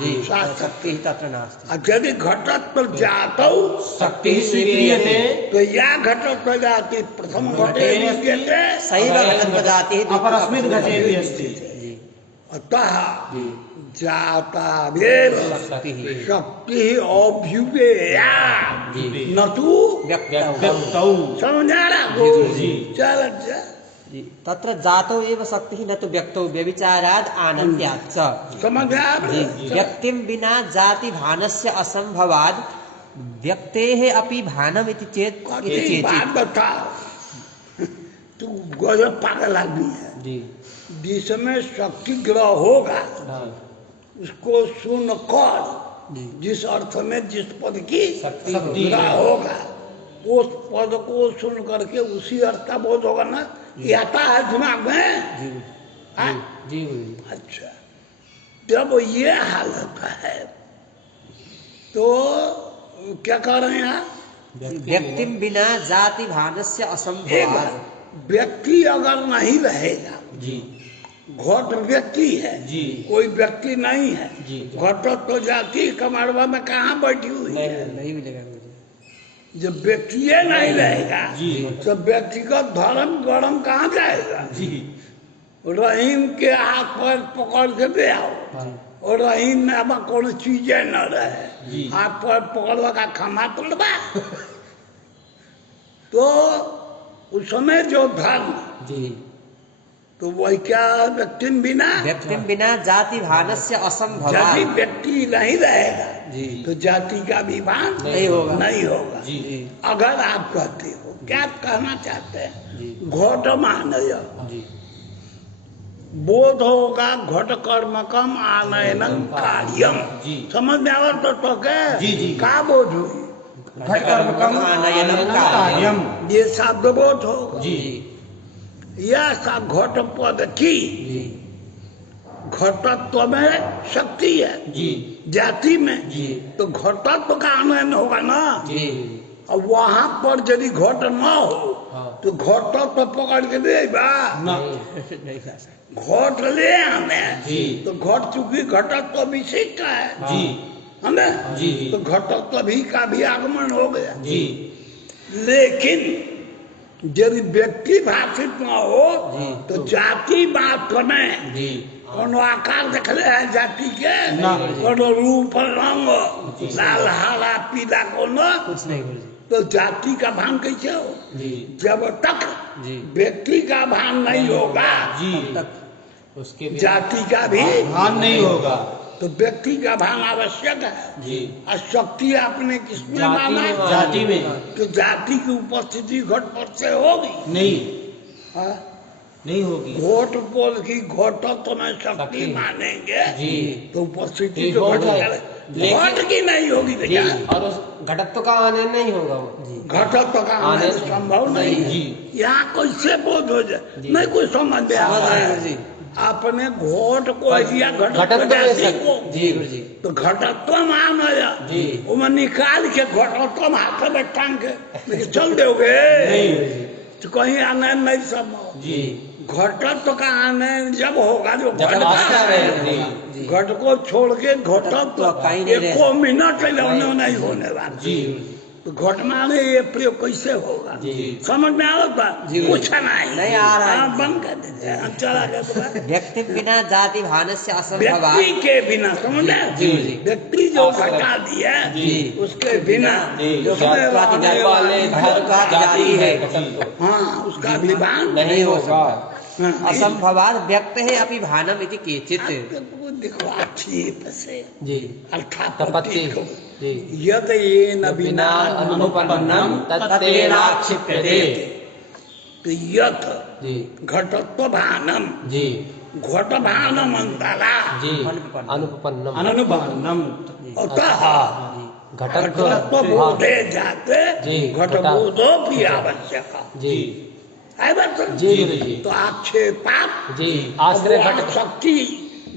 जी सा शक्ति शक्ति ही तत्र नास्ति यदि घटत्व जातौ शक्ति स्वीक्रियते तो या घटत्व जाति प्रथम घटे विद्यते सैव घटत्व जाति अपरस्मिन् घटे भी अस्ति जी अतः जी जातादेव शक्ति ही शक्ति अभ्युपेया जी न तु व्यक्तौ व्यक्तौ समझा रहा जी। चल जी तत्र जातो एव शक्तिः न तु व्यक्तौ व्यभिचाराद् आनन्द्याच्च समझ आया जी व्यक्तिं विना जातिभानस्य असंभवाद् व्यक्तेः अपि भानम् इति चेत् एक बात बता तू गजब पागल आदमी है जी जिसमें शक्ति ग्रह होगा हाँ, उसको सुन कर जी जिस अर्थ में जिस पद की शक्ति ग्रह होगा उस पद को सुन करके उसी अर्थ का बोध होगा ना। ये आता है दिमाग में। जी हाँ? जी गुरुजी। अच्छा, जब ये हालत है तो क्या कर रहे हैं आप? व्यक्तिम बिना जाति भानस्य एक असंभवात्। बात, व्यक्ति अगर नहीं रहेगा, जी घट व्यक्ति है जी कोई व्यक्ति नहीं है, जी घट तो जाति कमरवा में कहाँ बैठी हुई है। नहीं मिलेगा मुझे। जब व्यक्ति नहीं रहेगा जी तो व्यक्तिगत धर्म गरम कहाँ जाएगा। जी रहीम के हाथ पर पकड़ के ले आओ और रहीम में अब कोनो चीजें न रहे, जी। हाथ पर पकड़वा का खमा तोड़वा तो उस समय जो धर्म जी तो वही क्या व्यक्ति बिना व्यक्तिम बिना जाति भानस्य यदि असंभवात्। व्यक्ति नहीं रहेगा जी तो जाति का विभान नहीं होगा। नहीं होगा। जी जी अगर आप कहते हो क्या कहना चाहते हैं, जी घट मानय जी बोध होगा घट कर्मकम आनयनम कार्यम। जी। समझ में आवा तो क्या जी, जी। का बोध हुई, घट कर्मकम आनयनम कार्यम। ये शब्द बोध होगा। जी यह सा घट पद की जी घटत्व में शक्ति है, जी जाति में जी तो घटत्व का आनयन होगा ना। जी और वहां पर यदि घट न हो हाँ। तो घटत्व पकड़ के दे बा ना नहीं खा सकते। घट ले आने जी। तो घट चूंकि घटत्व विशिष्ट है जी हमें जी जी तो घटत्व भी का भी आगमन हो गया। जी लेकिन यदि व्यक्ति भाषित न हो जी। तो जाति मात्र में जी कोनो आकार देखले है जाति के, ना। कोनो रूप रंग लाल हरा पीला कोनो, कुछ नहीं गुरुजी। तो जाति का भान कैसे हो। जी जब तक जी व्यक्ति का भान नहीं होगा जी तक उसके बिना जाति का भी भान नहीं होगा। तो व्यक्ति का भान आवश्यक है। जी और शक्ति आपने किसमें जाति माना, में जाति में तो जाति की उपस्थिति घटपट से होगी। नहीं हाँ? नहीं होगी। घोट बोल की घोटत्व में शक्ति शक्ति। मानेंगे जी तो उपस्थिति ये तो बहुत घट है। लेकिन- घट की नहीं होगी जी बेटा। और उस घटत्व का आनंद नहीं होगा वो। जी घटत्व का आनंद आनंद संभव नहीं है। जी। यहाँ कैसे बोध हो जाए जी। नहीं कुछ समझ में आ समझ रहा रहे है। हैं गुरुजी। आपने घोट को दिया घटत्व घटत्व में जाति शक्ति। को जी गुरुजी। तो घटत्व मान आया जी। वो निकाल के घटत्व हाथ में टांग के लेकिन चल दोगे नहीं तो कहीं आनंद नहीं संभव। जी घटत्व का आनंद जब होगा जो जब घट वास्तव का में है, जी घट को छोड़ के घटत्व कहीं नहीं रह एको मिनट लेने नहीं होने वाला। जी तो घट माने ये प्रयोग कैसे होगा जी। समझ में आ रहा जी। कुछ नहीं आ रहा है। हाँ, बंद कर दीजिए हम चला गए। व्यक्तिम बिना जाति भानस्य व्यक्ति असंभवात्। के बिना समझ जी, जी। व्यक्ति जो घटा दिया जी। उसके बिना जी जो उसमें जाति रहने वाले वाली धर्म का जाति है घटत्व हाँ उसका विभान नहीं हो सकता। हाँ, असंभवात् व्यक्त है अपि भानम इति केचित्। आपको देखो अच्छी से जी अर्थापत्ति को जी यद ये न बिना अनुपन्नम तत्तेनाक्षिप्यते। तो यथ जी घटत्व भानम जी घट भानम अंतरा जी अनुपन्नम। अनुपन्नम अनुबंधम अतः घटत्व घटत्व बोधे जाते जी, घट बोधो भी आवश्यक जी है बात। जी गुरुजी। तो आक्षेपात जी आश्रय वो घट शक्ति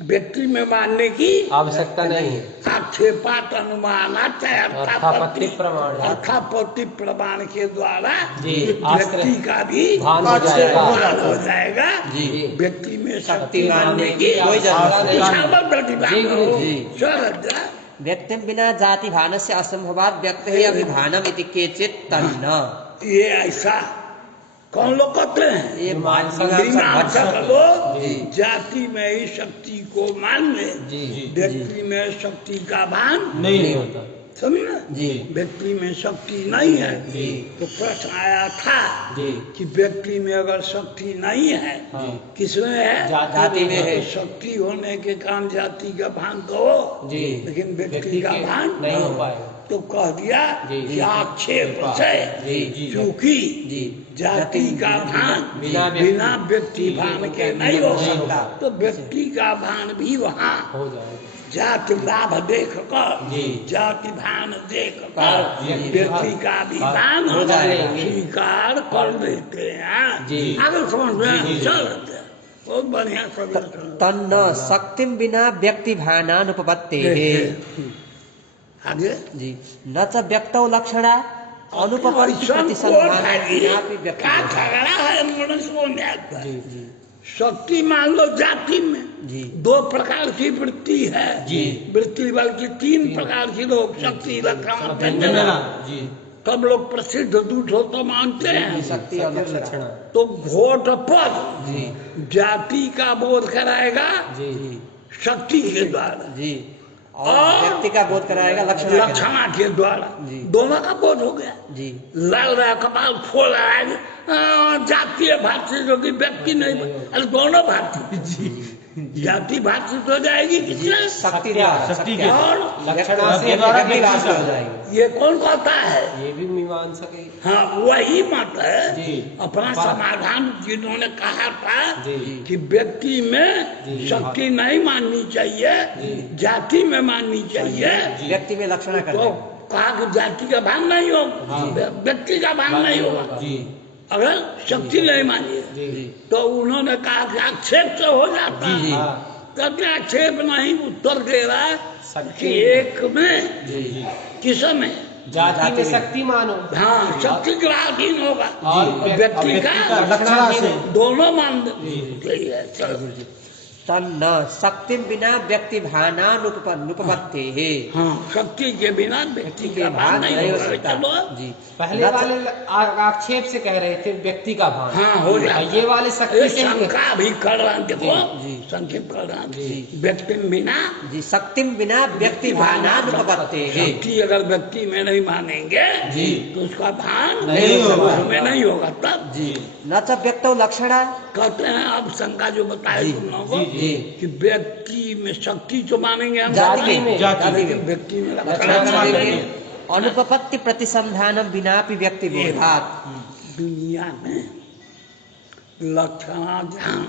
व्यक्ति में मानने की आवश्यकता नहीं है। आक्षेपात अनुमानात है अर्थापत्ति प्रमाण है। अर्थापत्ति प्रमाण के द्वारा जी, व्यक्ति का भी भान हो जाएगा। भान हो जाएगा। जी। व्यक्ति में शक्ति शक्ति मानने की कोई जरूरत नहीं। जी, गुरुजी। व्यक्तिम बिना जाति भानस्य असंभवात् व्यक्त है अपि भानम इति केचित् तन्न। ये ऐसा कौन लोग कहते हैं ये मीमांसा भट्ट। लोग जी। जाति में ही शक्ति को मान ले, जी जी व्यक्ति में शक्ति का भान नहीं होता। समझना। जी व्यक्ति में शक्ति नहीं है जी तो प्रश्न आया था जी कि व्यक्ति में अगर शक्ति नहीं है हाँ किसमें है जाति में है। तो शक्ति होने के कारण जाति का भान तो हो जी लेकिन व्यक्ति व्यक्ति का के भान नहीं हो पाएगा। तो कह दिया जी, कि जी। आक्षेप से जी, जी। चूंकि जी जाति का भान बिना व्यक्ति भान के नहीं हो सकता, तो व्यक्ति का भान भी वहाँ हो जाएगा। जाति लाभ देख कर, जाति भान देख कर व्यक्ति का भी भान हो जाएगा। स्वीकार कर देते हैं। आगे समझ में चल बहुत बढ़िया सब तन्न शक्तिम बिना व्यक्ति भानानुपपत्ते आगे जी न च व्यक्तौ लक्षणा अनुपपत्ति प्रतिसंधानं विनापि व्यक्ति क्या झगड़ा है मनुष्यों में? शक्ति मान लो जाति में जी दो प्रकार की वृत्ति है, वृत्ति बल्कि तीन प्रकार की लोग शक्ति लक्षण व्यंजना, सब लोग प्रसिद्ध दूठो तो मानते हैं। शक्ति और लक्षणा तो घोट पद जाति का बोध कराएगा शक्ति के द्वारा जी और व्यक्ति का बोध कराएगा लक्षणा के द्वारा, दोनों का बोध हो गया जी। लग रहा कपाल फोड़ रहा है जातीय भारतीय जो कि व्यक्ति नहीं, अरे दोनों भारतीय जाति भारतीय हो जाएगी किसने? शक्ति द्वारा शक्ति के और लक्षणा से व्यक्ति भाषा हो जाएगी। ये कौन कहता है? ये भी मीमांसा के हाँ वही मत है जी। अपना समाधान जिन्होंने कहा था जी। कि व्यक्ति में शक्ति नहीं माननी चाहिए, जाति में माननी चाहिए, व्यक्ति में लक्षणा कर तो कहा कि जाति का भान नहीं होगा, व्यक्ति का भान नहीं होगा। अगर शक्ति नहीं मानिए तो उन्होंने कहा कि आक्षेप से हो जाता है, कहते आक्षेप नहीं, उत्तर दे रहा है कि एक में किस में जाति में शक्ति मानो, हाँ शक्ति ग्राहीन होगा और व्यक्ति का लक्षणा से दोनों मान सही है। चलो तन्न शक्तिम बिना व्यक्ति भानानुपपत्ते हाँ शक्ति के बिना व्यक्ति के भान नहीं हो सकता। चलो जी पहले वाले आक्षेप से कह रहे थे व्यक्ति का भान, हाँ हो जाता। ये वाले शक्ति से शंका भी कर रहा है, देखो जी। संक्षेप कर रहा है व्यक्ति बिना जी शक्तिम बिना व्यक्ति भानानुपपत्ते शक्ति अगर व्यक्ति में नहीं मानेंगे तो उसका भान नहीं होगा। उसमें नहीं होगा। तब जी न च व्यक्तौ लक्षणा कहते हैं अब शंका जो बताए तुम लोगों को जी कि व्यक्ति में शक्ति तो मानेंगे हम, जाति में लेकिन व्यक्ति में लक्षणा लक्षण मानेंगे। अनुपपत्ति प्रतिसंधानम बिनापि व्यक्ति बोधात् दुनिया में लक्षणा जहाँ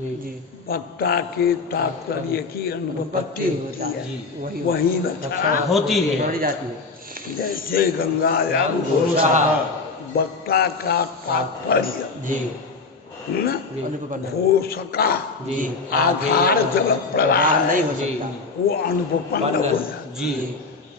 जी वक्ता के तात्पर्य की अनुपत्ति होती है वही लक्षणा होती है। बढ़ जाती है। जैसे गंगा या घोषा वक्ता का तात्पर्य जी न अनुपपन्न घोषका आधार जल प्रवाह नहीं हो सकता वो अनुपन्न हो जाता। जी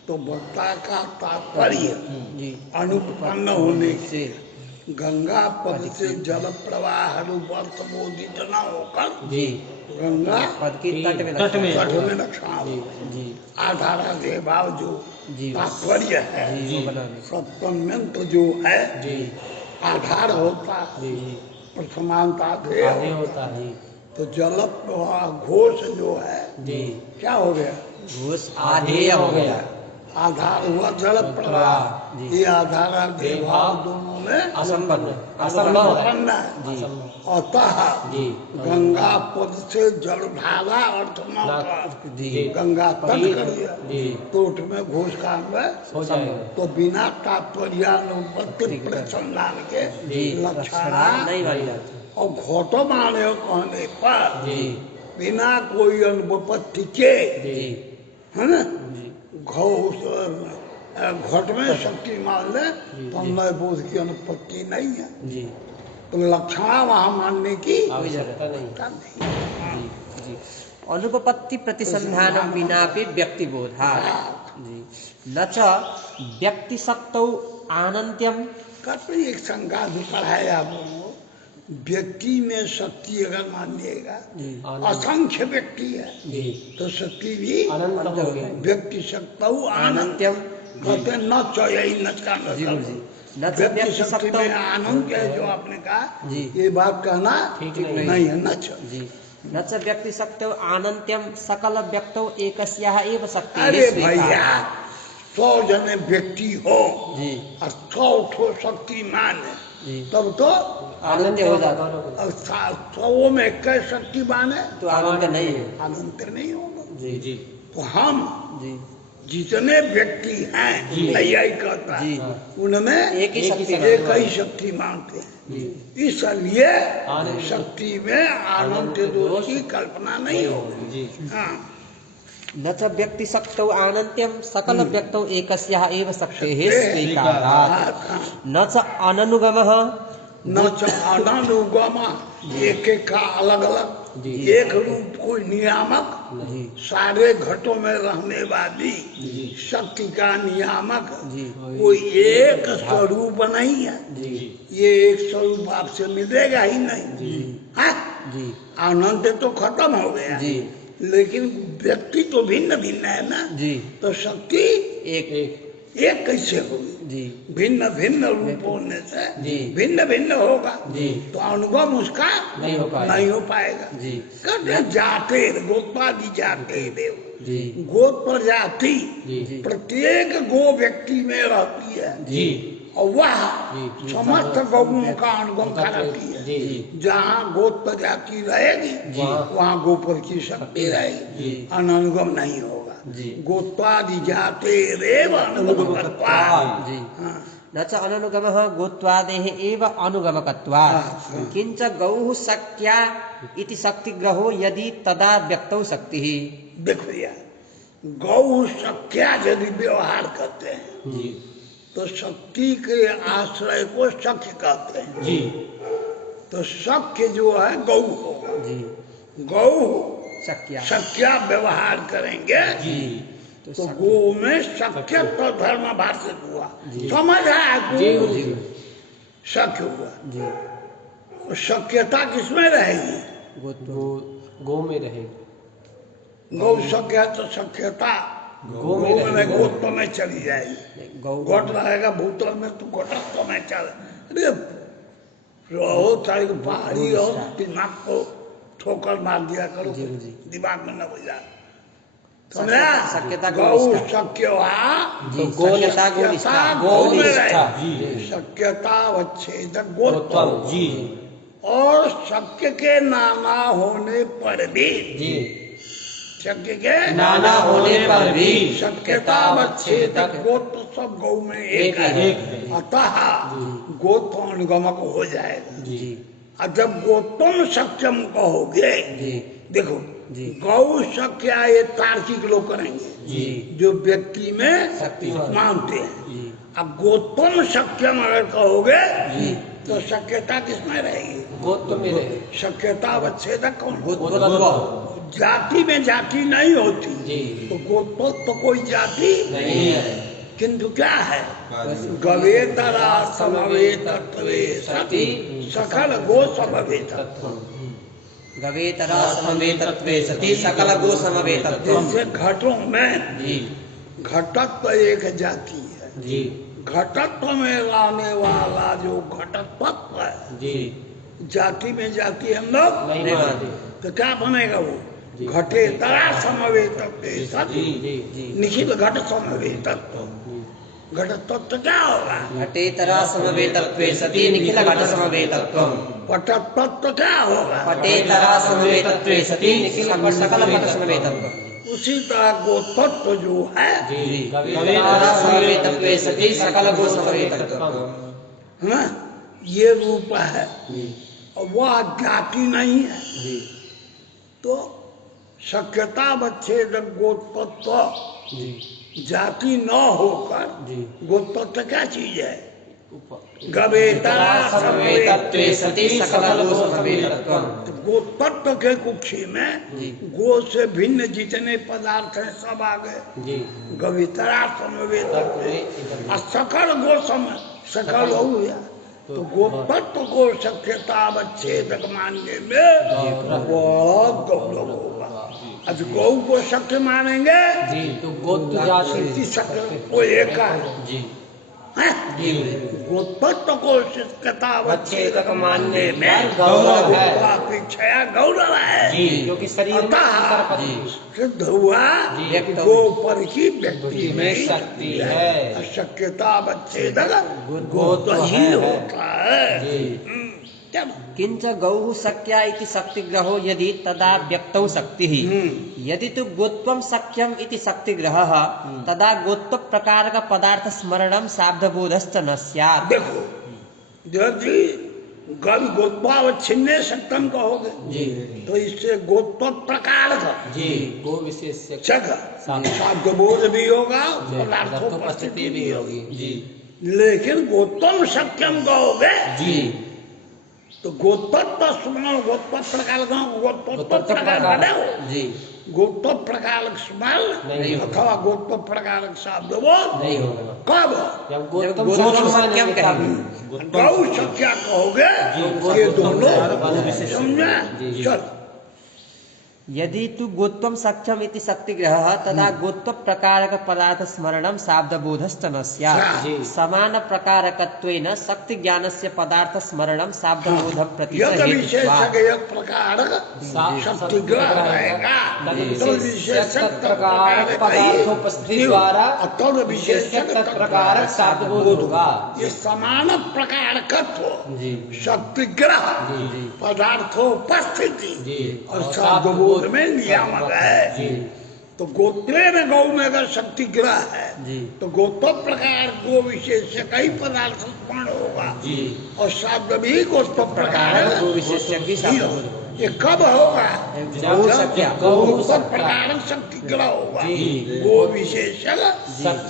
तो वक्ता का तात्पर्य जी अनुपन्न होने से से गंगा पद से जल प्रवाह वर्ष बोधित न होकर जी गंगा पद की तट में तट में तट में लक्षणा जी होगा। जी आधाराधे भाव जो जी तात्पर्य है जी वो बना दे सप्तम्यंत जो है जी आधार होता जी प्रथमांता आगे होता है तो जल प्रवाह घोष जो है जी क्या हो गया? घोष आधेय हो गया आधार हुआ जल प्रवाह, जी। ये आधाराधे भाव दोनों में असंपन्न असंपन्न है। जी अतः जी गंगा पद से जल धारा अर्थ न होता। जी गंगा तट कर दिया जी तो उसमें घोष का अन्वय हो जाएगा। तो बिना तात्पर्यानुपत्ति प्रसंधान के जी लक्षणा नहीं मानी जाती और घोटो माने कहने पर जी बिना कोई अनुपत्ति के जी है ना जी घट में शक्ति मान ले तो अन्वय बोध की अनुपत्ति नहीं है, जी तो लक्षणा वहां मानने की आवश्यकता नहीं। जी जी अनुपपत्ति प्रतिसंधानम बिनापि व्यक्ति बोधात् जी न च व्यक्ति शक्तौ आनंत्यम कहते एक शंका भी पढ़ाया आप लोगों को, व्यक्ति में शक्ति अगर मानिएगा जी असंख्य व्यक्ति है जी तो शक्ति भी अनंत हो गया। व्यक्ति शक्तौ आनंद आनंत्यम कहते हैं न च यही न का जी न गुरुजी न च व्यक्ति व्यक्ति शक्ति शक्तौ में आनंद है जो आपने कहा जी ये बात कहना ठीक नहीं है न च। जी न च व्यक्ति शक्तौ आनंत्यम सकल व्यक्तौ एकस्याः एव शक्तिः अरे स्वीकार। भैया 100 जने व्यक्ति हो जी और 100 ठो शक्तिमान है जी तब तो आनंद हो जाता और 100 में कै शक्तिमान है तो आनंद नहीं है अनंत नहीं होगा। जी जी तो हम जी जितने व्यक्ति हैं यही कहता है जी। उनमें एक ही शक्ति एक ही शक्ति मानते हैं। इसलिए शक्ति में आनंद दोष की कल्पना नहीं होगी। हाँ न च व्यक्ति शक्तौ अनन्त्यं सकल व्यक्तौ एकस्याः एव शक्तेः स्वीकारात् न च अननुगमः न च अनानुगम एक एक का अलग अलग एक रूप कोई नियामक सारे घटों में रहने वाली शक्ति का नियामक कोई एक स्वरूप नहीं है। ये एक स्वरूप आपसे मिलेगा ही नहीं। हाँ आनंद तो खत्म हो गया लेकिन व्यक्ति तो भिन्न भिन्न है ना। तो शक्ति एक कैसे होगी? भिन्न भिन्न रूप होने से भिन्न भिन्न होगा तो अनुभव उसका नहीं हो पाएगा। कहते जाते गोत्वादि जाते देव गोत पर जाति प्रत्येक गो व्यक्ति में रहती है और वह समस्त गौओं का अनुगम कराती है। जहाँ गोत पर जाति रहेगी वहाँ गोपर की शक्ति रहेगी, अनुगम नहीं होगा। गोत्वादि जाते रेव अनुगमकत्वात्। न च अननुगमः गोत्वादेः एव अनुगमकत्वात् किंच गौः शक्त्या इति शक्तिग्रहो यदि तदा व्यक्तौ शक्तिः। देखो यार गौ शक्त्या यदि व्यवहार करते हैं तो शक्ति के आश्रय को शक्य कहते हैं। तो शक्य जो है गौ होगा। गौ शक्या व्यवहार करेंगे तो गो में शक्य तो धर्म भाषित हुआ। समझ आया शक्य हुआ। तो शक्यता किसमें रहेगी? गो में रहेगी। गौ शक्य है तो शक्यता गो में गोत्व में चली जाएगी। घट रहेगा भूतल में तो घटत्व में चल। अरे रहो चाहे पहाड़ी हो दिमाग को ठोकर मार दिया करो दिमाग में न बजा। शक्यता गौ शक्य शक्यता वच्छेदक गोत्व और शक्य के नाना होने पर भी शक्य के नाना होने पर भी शक्यता वच्छेदक गोत्र सब गौ में एक है। अतः गोत्र अनुगमक हो जाएगा। और जब गोत्तम शक्यम कहोगे देखो गौ शक्य ये तार्किक लोग करेंगे जो व्यक्ति में शक्ति मानते हैं। अब गोत्तम शक्यम अगर कहोगे तो शक्यता किसमें रहेगी? गोत्व में रहेगी। शक्यता वच्छेदक कौन? जाति में जाति नहीं होती तो गोत्व तो कोई जाति नहीं है। किंतु क्या है गवेतरा समवेतत्वे सति सकल गो समवेतत्व। गवेतरा समवेतत्वे सति सकल गो समवेतत्व। जैसे घटों में घटत्व एक जाति है। घटत्व में रहने वाला जो घटत्व है जाति में जाति हम लोग नहीं मानते तो क्या बनेगा? वो घटे तरा समवेतत्वे सति निखिल घट समवेतत्व। घट तत्व क्या होगा? घटे तरा समवेतत्वे सति निखिल घट समवेतत्व। पट तत्व क्या होगा? पटे तरा समवेतत्वे सति निखिल सकल घट समवेतत्व। उसी तरह गो तत्व जो है गवेतरा समवेतत्वे सति सकल गो समवेतत्व ये रूप है और वह जाति नहीं है। तो शक्यता वच्छेदक गोत्तत्व जाति न होकर गोत्तत्व क्या चीज है? गवेतरा समवेतत्वे सति सकल गो समवेतत्व। गोत्तत्व के कुक्षी में गो से भिन्न जितने पदार्थ हैं सब आ गए। गवेतरा समवेतत्वे और सकल गो सकल हो गया। तो गोत्तत्व को शक्यता वच्छेदक मानने में बहुत गौरव होगा। आज गौ को शक्य मानेंगे तो गोत्र जाति शक्य को एक है। गोत्तत्व को शक्यता वच्छेदक मानने में गौरव है। अपेक्षा गौरव है क्योंकि शरीर सिद्ध हुआ गो पर की व्यक्ति में शक्ति है। शक्यता वच्छेदक गोत्व ही होता है। सत्यम। किंच गौः शक्या इति शक्तिग्रहो यदि तदा व्यक्तौ शक्तिः यदि तु गोत्वं शक्यम इति शक्तिग्रहः तदा गोत्व प्रकारक पदार्थ स्मरणम शाब्दबोधश्च न स्यात्। देखो यदि गण गोत्वावच्छिन्ने सत्यम कहोगे जी तो इससे गोत्व प्रकार का जी गो विशेष शाब्द बोध भी होगा, पदार्थोपस्थिति भी होगी। जी लेकिन गोत्वम सत्यम कहोगे जी तो गोत्व स्मरण गोत्व प्रकार का गोत्व प्रकार बनाओ। जी गोत्व प्रकार स्मरण नहीं अथवा गोत्व प्रकार शब्द बोध नहीं होगा। कब जब गोत्वम शक्यम कहेंगे। गौ सख्या कहोगे ये दोनों समझा। जी। चल यदि तु गोत्वं शक्यम इति शक्तिग्रहः तदा गोत्व प्रकारक पदार्थ स्मरणम शाब्दबोधश्च न स्यात्। जी। समान प्रकारकत्वेन शक्ति ज्ञानस्य पदार्थ स्मरणम शाब्दबोधं प्रति यद हेतुत्वात्। विशेषक एक प्रकारक शक्तिग्रह रहेगा तो विशेषक प्रकारक पदार्थोपस्थिति द्वारा तद विशेषक प्रकारक शाब्दबोध होगा। ये समान प्रकारकत्व जी शक्तिग्रह जी पदार्थोपस्थिति जी और शब्दबोध में नियामक है। जी तो गोत्रे में गौ में अगर शक्तिग्रह है जी। तो गोत्व प्रकार गो विशेषक ही पदार्थ स्मरण होगा जी और शब्द भी गोत्व प्रकार गो विशेषक भी ही शाब्द होगा। बोध होगा। ये कब होगा गौ सख्या। गोत्व प्रकार शक्तिग्रह होगा। जी। गो विशेषक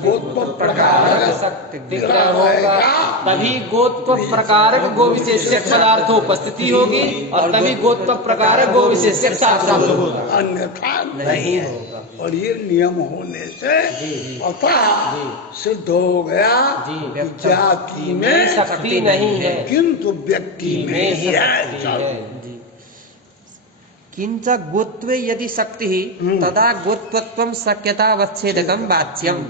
गोत्व प्रकार शक्तिग्रह होगा तभी गोत्व प्रकारक गो विशेषक पदार्थोपस्थिति होगी और तभी गोत्व प्रकारक गो विशेषक शाब्द होगा। अन्यथा नहीं नहीं है। होगा। और ये नियम होने से जी। अतः सिद्ध हो गया जी। कि जाति में शक्ति नहीं है किंतु व्यक्ति में ही है। है। जी। किंच गोत्वे यदि शक्तिः तदा गोत्वत्वं शक्यतावच्छेदकं वाच्यम्।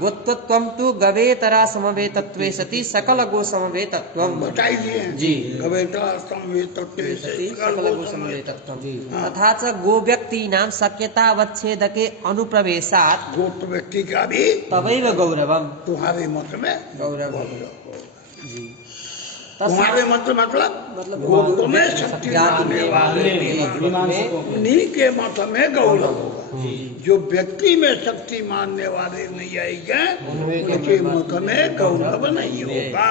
गोत्वत्वं तु गवेतरा समवेतत्वे सति सकल गो समवेतत्वम्। बताइए जी। गवेता समवेतत्वे सति सकल गो समवेतत्वम्। जी। तथा च गो व्यक्तीनां शक्यतावच्छेदके अनुप्रवेशात् गोत्र व्यक्ति का भी तवैव गौरवम्। तुम्हारे मत में गौरव जी। तुम्हारे मत मतलब गोत्र में शक्ति मानने वाले उन्हीं के मत में गौरव होगा। जो व्यक्ति में शक्ति मानने वाले नहीं आएंगे उनके मत में गौरव नहीं होगा।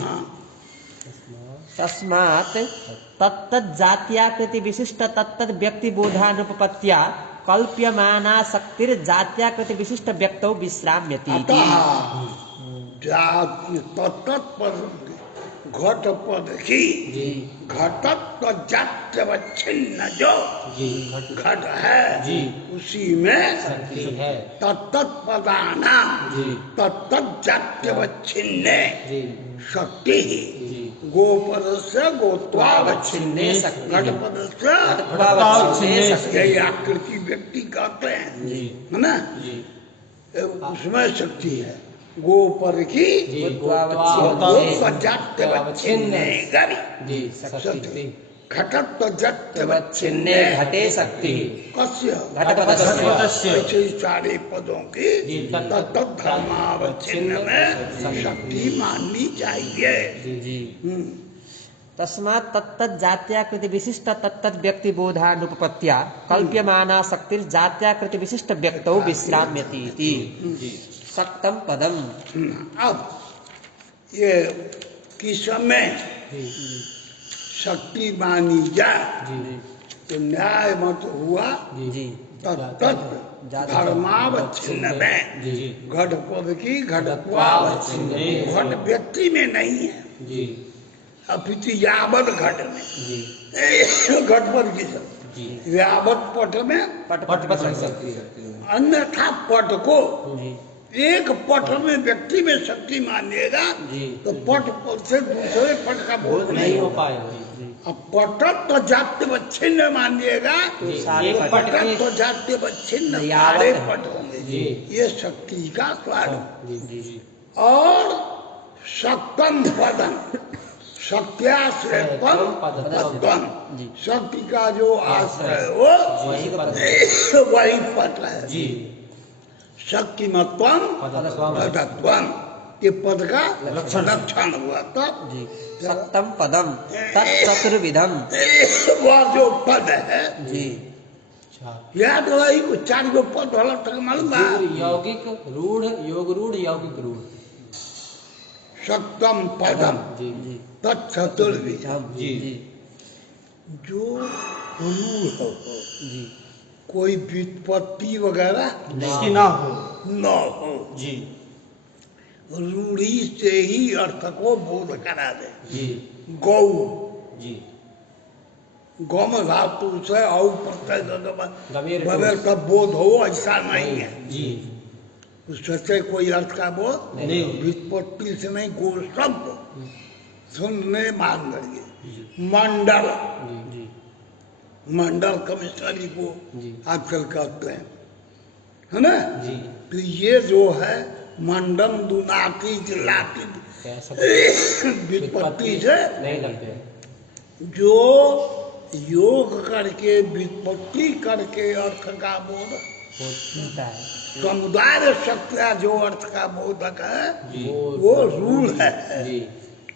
हाँ। तस्मात् तत्तत् जात्याकृति विशिष्ट तत्तत् व्यक्ति बोधानुपपत्त्या कल्प्यमाना शक्तिर जात्याकृति विशिष्ट व्यक्तौ विश्राम्यति। अतः तत्त घट पद की घटत्व जात्यवच्छिन्न जो घट है उसी में शक्ति है। तत्त पदानां तत्त जात्यवच्छिन्ने शक्ति गोपद से गोत्वावच्छिन्ने घट पद से यही आकृति व्यक्ति कहते हैं है ना। उसमें शक्ति है। गोपर की घटत्व जात्यवच्छिन्ने घटे शक्ति कस्य घटपदस्य ऐसे सारे पदों की तत्त धर्मावच्छिन्न में शक्ति माननी चाहिए। तस्मात् तत्तत् जात्याकृति विशिष्ट तत्तत् व्यक्ति बोधानुपपत्त्या कल्प्यमाना शक्तिर जात्याकृति विशिष्ट व्यक्तौ विश्राम्यति इति। सक्तम पदम। अब ये किस समय शक्ति मानी जाए तो न्याय मत हुआ तत्त धर्मावच्छिन्न में घट पद की घटत्वावच्छिन्न। घट व्यक्ति में नहीं है अपितु यावत घट में घट पद की शक्ति यावत पट में अन्यथा पट को एक पट में व्यक्ति में शक्ति मानिएगा तो पट से दूसरे पट का बोध नहीं हो पाएगा। अब पटत तो जात्यवच्छिन्न मानिएगा तो पटत तो जात्यवच्छिन्न सारे पट होंगे। ये शक्ति का स्वरूप। और शक्तम पदम शक्त्याश्रय पदम शक्ति का जो आश्रय हो वही पद है। शक्तिमत्वम पदत्वम के पद का लक्षण हुआ। तब जी सक्तम पदम तत्चतुर्विधम। वह जो पद है जी याद वही उच्चार जो पद वाला तक मालूम बा। यौगिक रूढ़, योग रूढ़, यौगिक रूढ़। सक्तम पदम जी जी तत्चतुर्विधम। जी जो रूढ़ हो जी कोई व्युत्पत्ति वगैरह जिसकी ना हो। न हो, जी रूढ़ी से ही अर्थ को बोध करा दे। जी गौ जी गम धातु से औ प्रत्यय गमेर बगैर का बोध हो ऐसा नहीं है। जी उससे कोई अर्थ का बोध नहीं। व्युत्पत्ति से नहीं, गो शब्द सुनने मान रही। मंडल जी मंडल कमिश्नरी को जी आजकल कहते हैं, है ना। जी तो ये जो है मंडम दुनाती जिलाती व्युत्पत्ति से नहीं लगते। जो योग करके व्युत्पत्ति करके अर्थ का बोध होता है। समुदाय शक्तिया जो अर्थ का बोधक है जी वो रूढ़ है। जी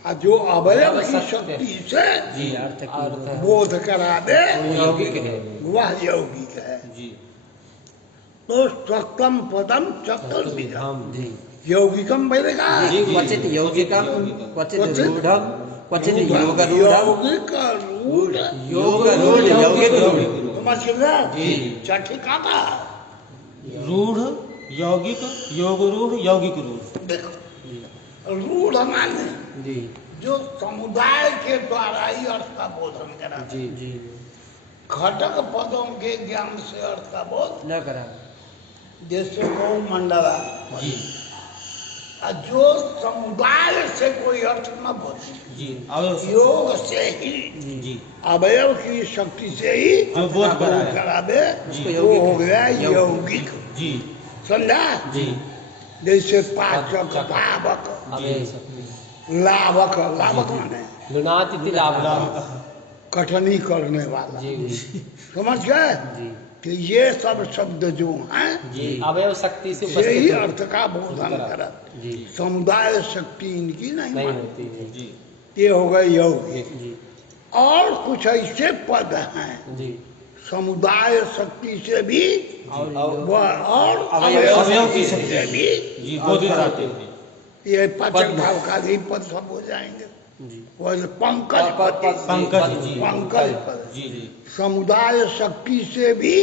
और जो अवयव की सत्य। शक्ति से जी अर्थ की अर्थ है। बोध करा दे यौगिक है। वह यौगिक है। जी तो सप्तम पदम चतुर्विधम हम जी यौगिकम बोलेगा। जी क्वचित यौगिकम क्वचित क्वचित रूढ़म क्वचित योग रूढ़म यौगिक रूढ़ योग रूढ़ यौगिक रूढ़। समझ गया। जी। चाची काका रूढ़ यौगिक, योग रूढ़, यौगिक रूढ़। देखो रूढ़ माने जी जो समुदाय के द्वारा ही अर्थ का बोधन करा। जी जी घटक पदों के ज्ञान से अर्थ का बोध न करा। जैसे गौ मंडला जी और जो समुदाय से कोई अर्थ न बोधे जी अवयव योग से ही जी अवयव की शक्ति से ही जो बोध कराया। करा दे जी। वो हो गया यौगिक। यौगिक। जी समझा। जी जैसे पाचक पावक लाभक लाभक माने गुणातीत लाभ। कठनी करने वाला। जी समझ गए। जी कि ये सब शब्द जो हैं जी अवयव शक्ति से यही उपस्थित अर्थ का बोधन करा। जी समुदाय शक्ति इनकी नहीं नहीं मानी। होती है। जी ये हो गए यौगिक। जी और कुछ ऐसे पद हैं जी समुदाय शक्ति से भी और और अवयव अवयव की शक्ति से भी जी बोधित होते हैं। ये पाचक भाव का ही पद सब हो जाएंगे। जी वो जो पंकज पद पंकज जी पंकज पद जी जी समुदाय शक्ति से भी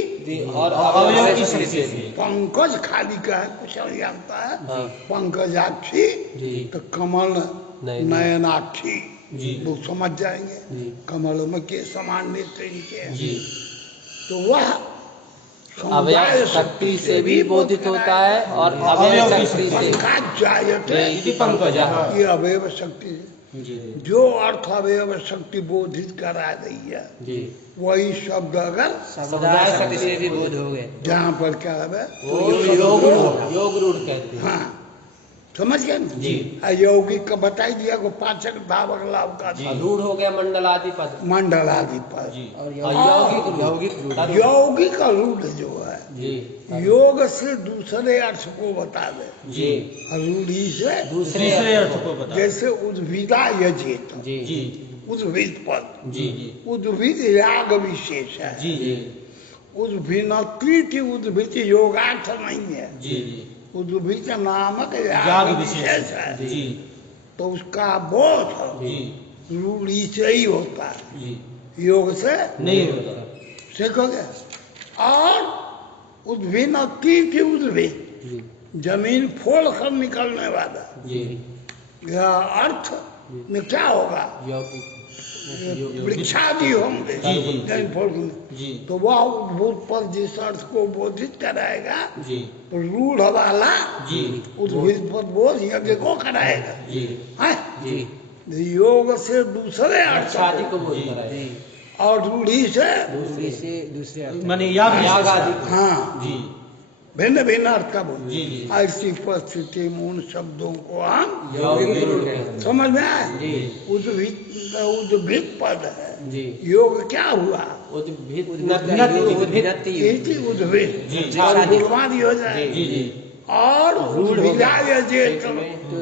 और अवयव की शक्ति से भी। पंकज खाली का है, कुछ नहीं जानता है। हाँ। पंकजाक्षी जी तो कमल नहीं। नयनाक्षी जी वो समझ जाएंगे। जी कमल में के समान नेत्र इनके हैं। जी तो वह अवयव शक्ति से भी बोधित होता है और अवयव शक्ति से पंकजायते इति पंकजा। ये अवयव शक्ति जी जो अर्थ अवयव शक्ति बोधित करा रही है जी वही शब्द अगर समुदाय शक्ति से भी बोध हो गए। जहाँ पर क्या है वो योग रूढ़ कहते हैं। हाँ समझ गए ना? जी। यौगिक का बताई दिया को पाचक धावक लाभ का और रूढ़ हो गया मंडलादि पद। मंडल आदि पर जी और यौगिक रूढ़। यौगिक का रूढ़ जो है जी योग से दूसरे अर्थ को बता दे। जी रूढ़ी से दूसरे अर्थ को बता। जैसे उद्भिदा यजित जी जी उद्भिद पद जी जी उद्भिद याग विशेष है। जी जी उद्भिन्नकृत उद्भिद योगार्थ नहीं है। जी जी उद्भिद नामक याग याग विशेष विशेष है। जी तो उसका बोध जी रूढ़ी से ही होता है, जी योग से नहीं होता। सीखोगे। और उद्भिन्न तीर्थ उद्भिद जी जमीन फोड़ कर निकलने वाला जी यह अर्थ में क्या होगा यौगिक वृक्षादि होंगे जी, जी, जमीन फोड़ कर। जी तो वह उद्भूत पर जिस अर्थ को बोधित कराएगा जी रूढ़ वाला जी उद्भिद पर बोध यज्ञ को कराएगा। जी हैं? जी योग से दूसरे अर्थ शादी को बोध जी। कराए। और रूढ़ी से दूसरे से दूसरे अर्थ। माने याग याग आदि विशेष। हाँ जी भिन्न भिन्न अर्थ का बोध। जी, जी। ऐसी परिस्थिति में उन शब्दों को हम यौगिक रूढ़ कहते हैं। समझ में आए। जी उद्भिद पद है। जी योग क्या हुआ उद्भिद उद्भिद इति उद्भिद जी। और गुणवादी हो जाए। जी जी और रूढ़ हो गया। विराजेत तो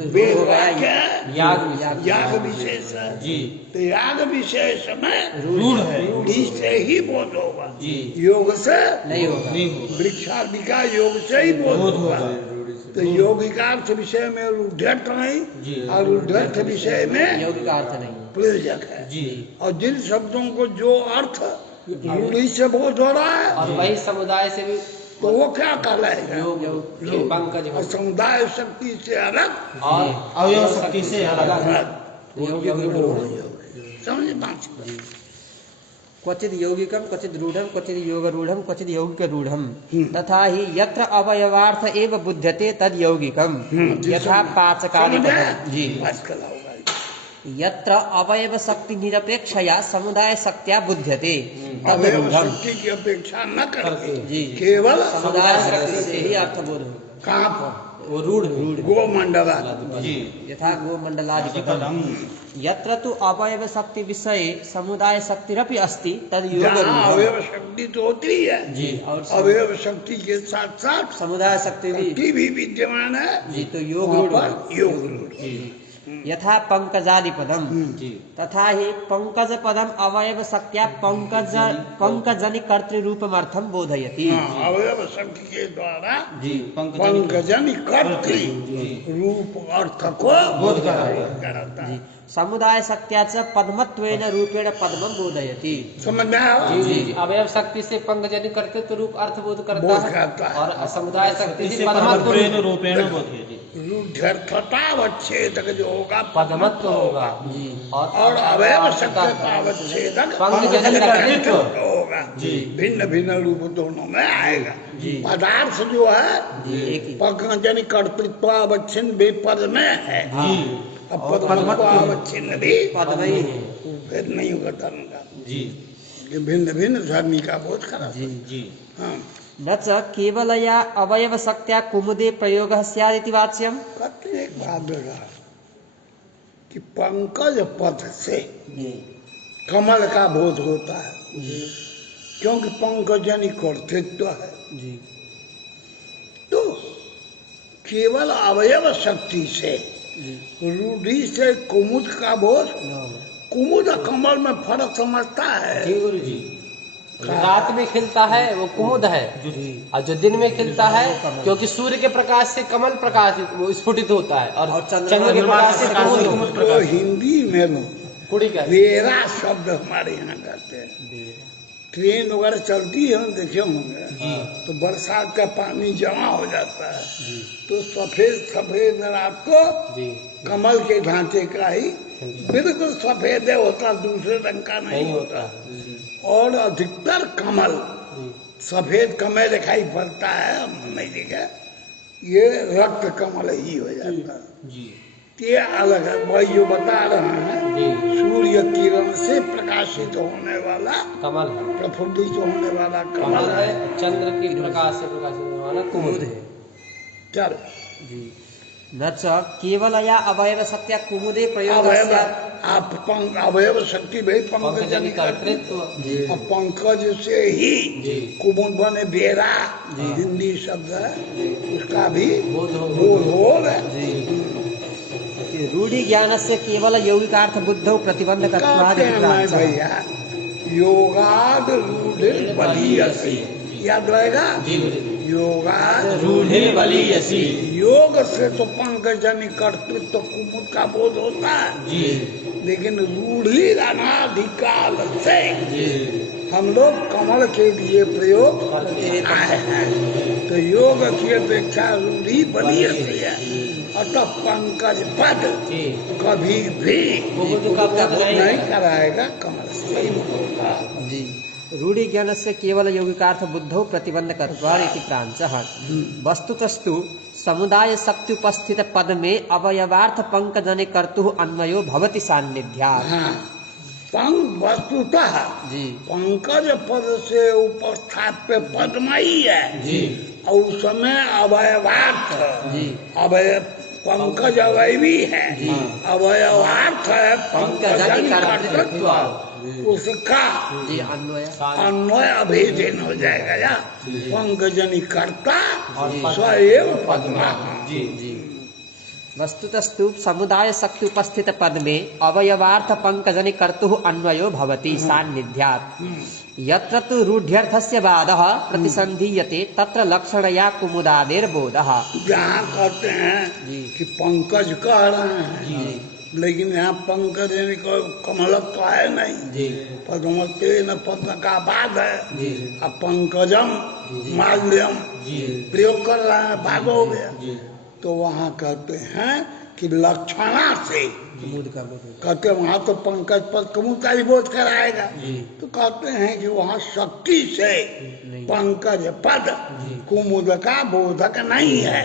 वेद हो गया वाक्य याग याग विशेष है। जी तो याग विशेष में रूढ़ है रूढ़ी से ही बोध होगा, जी योग से नहीं होगा। नहीं होगा वृक्षादि का योग से ही बोध बोध होगा। होगा तो योगिकार्थ विषय में रूढ़र्थ नहीं जी। और रूढ़र्थ विषय में योग का अर्थ नहीं है। प्रयोजक है। जी और जिन शब्दों को जो अर्थ रूढ़ी से बोध हो रहा है और वही समुदाय से भी तो वो क्या कहलाएगा? योग योग। पंकज और समुदाय शक्ति से अलग और अवयव शक्ति से अलग यौगिक रूढ़। समझ बात? क्वचिद यौगिकम क्वचिद रूढ़म क्वचिद योग रूढ़म क्वचिद यौगिक रूढ़म तथा ही यत्र अवयवार्थ एव बुध्यते तद यौगिकम यथा पाचकादि समझ गए? पदम। जी। आजकल होगा यत्र अवयव शक्ति निरपेक्षया समुदाय शक्त्या बुध्यते तद अवयव रूढ़म। शक्ति की अपेक्षा न करके जी। केवल समुदाय शक्ति से ही अर्थबोध हो। कहाँ पर? वो रूढ़ गोमंडला जी यथा गोमंडलादि पदम यत्र तु अवयव शक्ति विषये समुदाय शक्तिरपि अस्ति तद योग जहाँ रूढ़म। अवयव शक्ति तो होती है जी। और अवयव शक्ति के साथ साथ समुदाय शक्ति भी शक्ति भी विद्यमान है। जी। तो योग वहाँ रूढ़ पर योग रूढ़। यथा पंकजादि पदम जी तथा ही पंकज पदम अवयव शक्त्या पंकजनि कर्तृरूपमर्थम बोधयति। हाँ, अवयव शक्ति के द्वारा जी पंकजन कर्तृ रूप अर्थ को बोध कराता कराता है। समुदाय शक्त्याच पद्मत्वेन रूपेण पद्मं बोधयति। समझ में आया? जी अवयव शक्ति से पंकजनि करते तो रूप अर्थ बोध करता बोध है करता है। और समुदाय शक्ति इसे से पदमत्व पदमत्वेन रूपेण बोधयति जी रूढ़तावच्छेदक जो होगा पदमत्व होगा और अवयव शक्तितावच्छेदक पंकजनि कर्तृत्व होगा। जी। भिन्न भिन्न रूप दोनों में आएगा। पदार्थ जो है एक ही। पंकजन कर्तृत्वावच्छिन्न भी पद में है। जी अब पदमत्वावच्छिन्न भी पद्मई फिर नहीं होगा धर्म का। जी ये भिन्न भिन्न धर्मी का बोध करा। जी हाँ, न च केवलया अवयव शक्त्या कुमुदे प्रयोगः स्यादिति वाच्यम्। कहते एक बात बेटा कि पंकज पद से कमल का बोध होता है, क्योंकि पंकजनी कर्तृत्व है। जी। तो केवल अवयव शक्ति से रूढ़ी से कुमुद का बोध, कुमुद और कमल में फर्क समझता है। जी गुरु जी रात में खिलता है वो कुमुद है और जो दिन में खिलता है क्योंकि सूर्य के प्रकाश से कमल प्रकाश वो स्फुटित होता है और चंद्र के प्रकाश से कुमुद तो हिंदी में लो कुड़ी का वेरा शब्द हमारे यहाँ कहते हैं। ट्रेन वगैरह चलती है हम देखे होंगे तो बरसात का पानी जमा हो जाता है तो सफेद सफेद रात को जी कमल के ढांचे का ही बिल्कुल सफेद होता, दूसरे रंग का नहीं होता। और अधिकतर कमल सफेद कमल दिखाई पड़ता है, नहीं देखा ये रक्त कमल ही हो जाता है। जी ये अलग है। वही जो बता रहे हैं सूर्य किरण से प्रकाशित होने वाला कमल है प्रफुल्लित होने वाला कमल कमल है है। चंद्र के प्रकाश से प्रकाशित होने वाला कुमुद है। चल जी। न च केवलया अवयव शक्त्या कुमुदे प्रयोगः अवयव स्यात्। आप अवयव शक्ति भाई पंकज पंकजनि कर्तृत्व और पंकज से ही कुमुद बने बेरा हिंदी शब्द है उसका भी बोध हो रूढ़ि ज्ञान से केवल यौगिकार्थ बुद्धौ प्रतिबंधकत्वादि कहते हैं भैया योगाद रूढ़ बलीयसी, याद रहेगा योगाद रूढ़े बलीयसी। योग से तो पंकजनि कर्तृत्व कुमुद का बोध होता है लेकिन रूढ़ी अनाधिकाल से हम लोग कमल के लिए प्रयोग आए हैं। तो योग की अपेक्षा रूढ़ी बलीयसी है अतः पंकज पद कभी भी नहीं कराएगा कमल से ही होगा। जी। रूढ़ि ज्ञान से केवल यौगिकार्थ बुद्धौ प्रतिबंधकत्वादि इति प्रांशः। वस्तुतस्तु समुदाय शक्ति उपस्थित पद में अवयवार्थ पंकजनि कर्तुः अन्वयो भवति सान्निध्यात्। हाँ, वस्तुतः जी। पंकज पद से उपस्थाप्य पद्मयी है और उस समय अवयवार्थ जी। अवय पंकज अवयवी है, अवयवार्थ है पंकजनि कर्तृत्व। उसका जी अन्वय अन्वय अभेदन हो जाएगा या पंकजनि कर्ता स एव पद्मा। जी जी वस्तुतस्तु समुदाय शक्ति उपस्थित पद में अवयवार्थ पंकजनि कर्तुः अन्वयो भवति सान्निध्यात्। यत्र तु रूढ्यर्थस्य बाधः प्रतिसन्धीयते तत्र लक्षणया कुमुदादेर्बोधः। जहाँ कहते हैं कि पंकज कह रहे हैं, लेकिन यहाँ पंकज यानी कमल तो है नहीं, पद्मते न पद्म का बाद है, अब पंकजम माल्यम प्रयोग कर रहे हैं, बाद हो गया। तो वहाँ कहते हैं कि लक्षणा से, कहते हैं वहाँ तो पंकज पद कुमुद का ही बोध कराएगा, तो कहते हैं कि वहाँ शक्ति से पंकज पद कुमुद का बोधक नहीं है,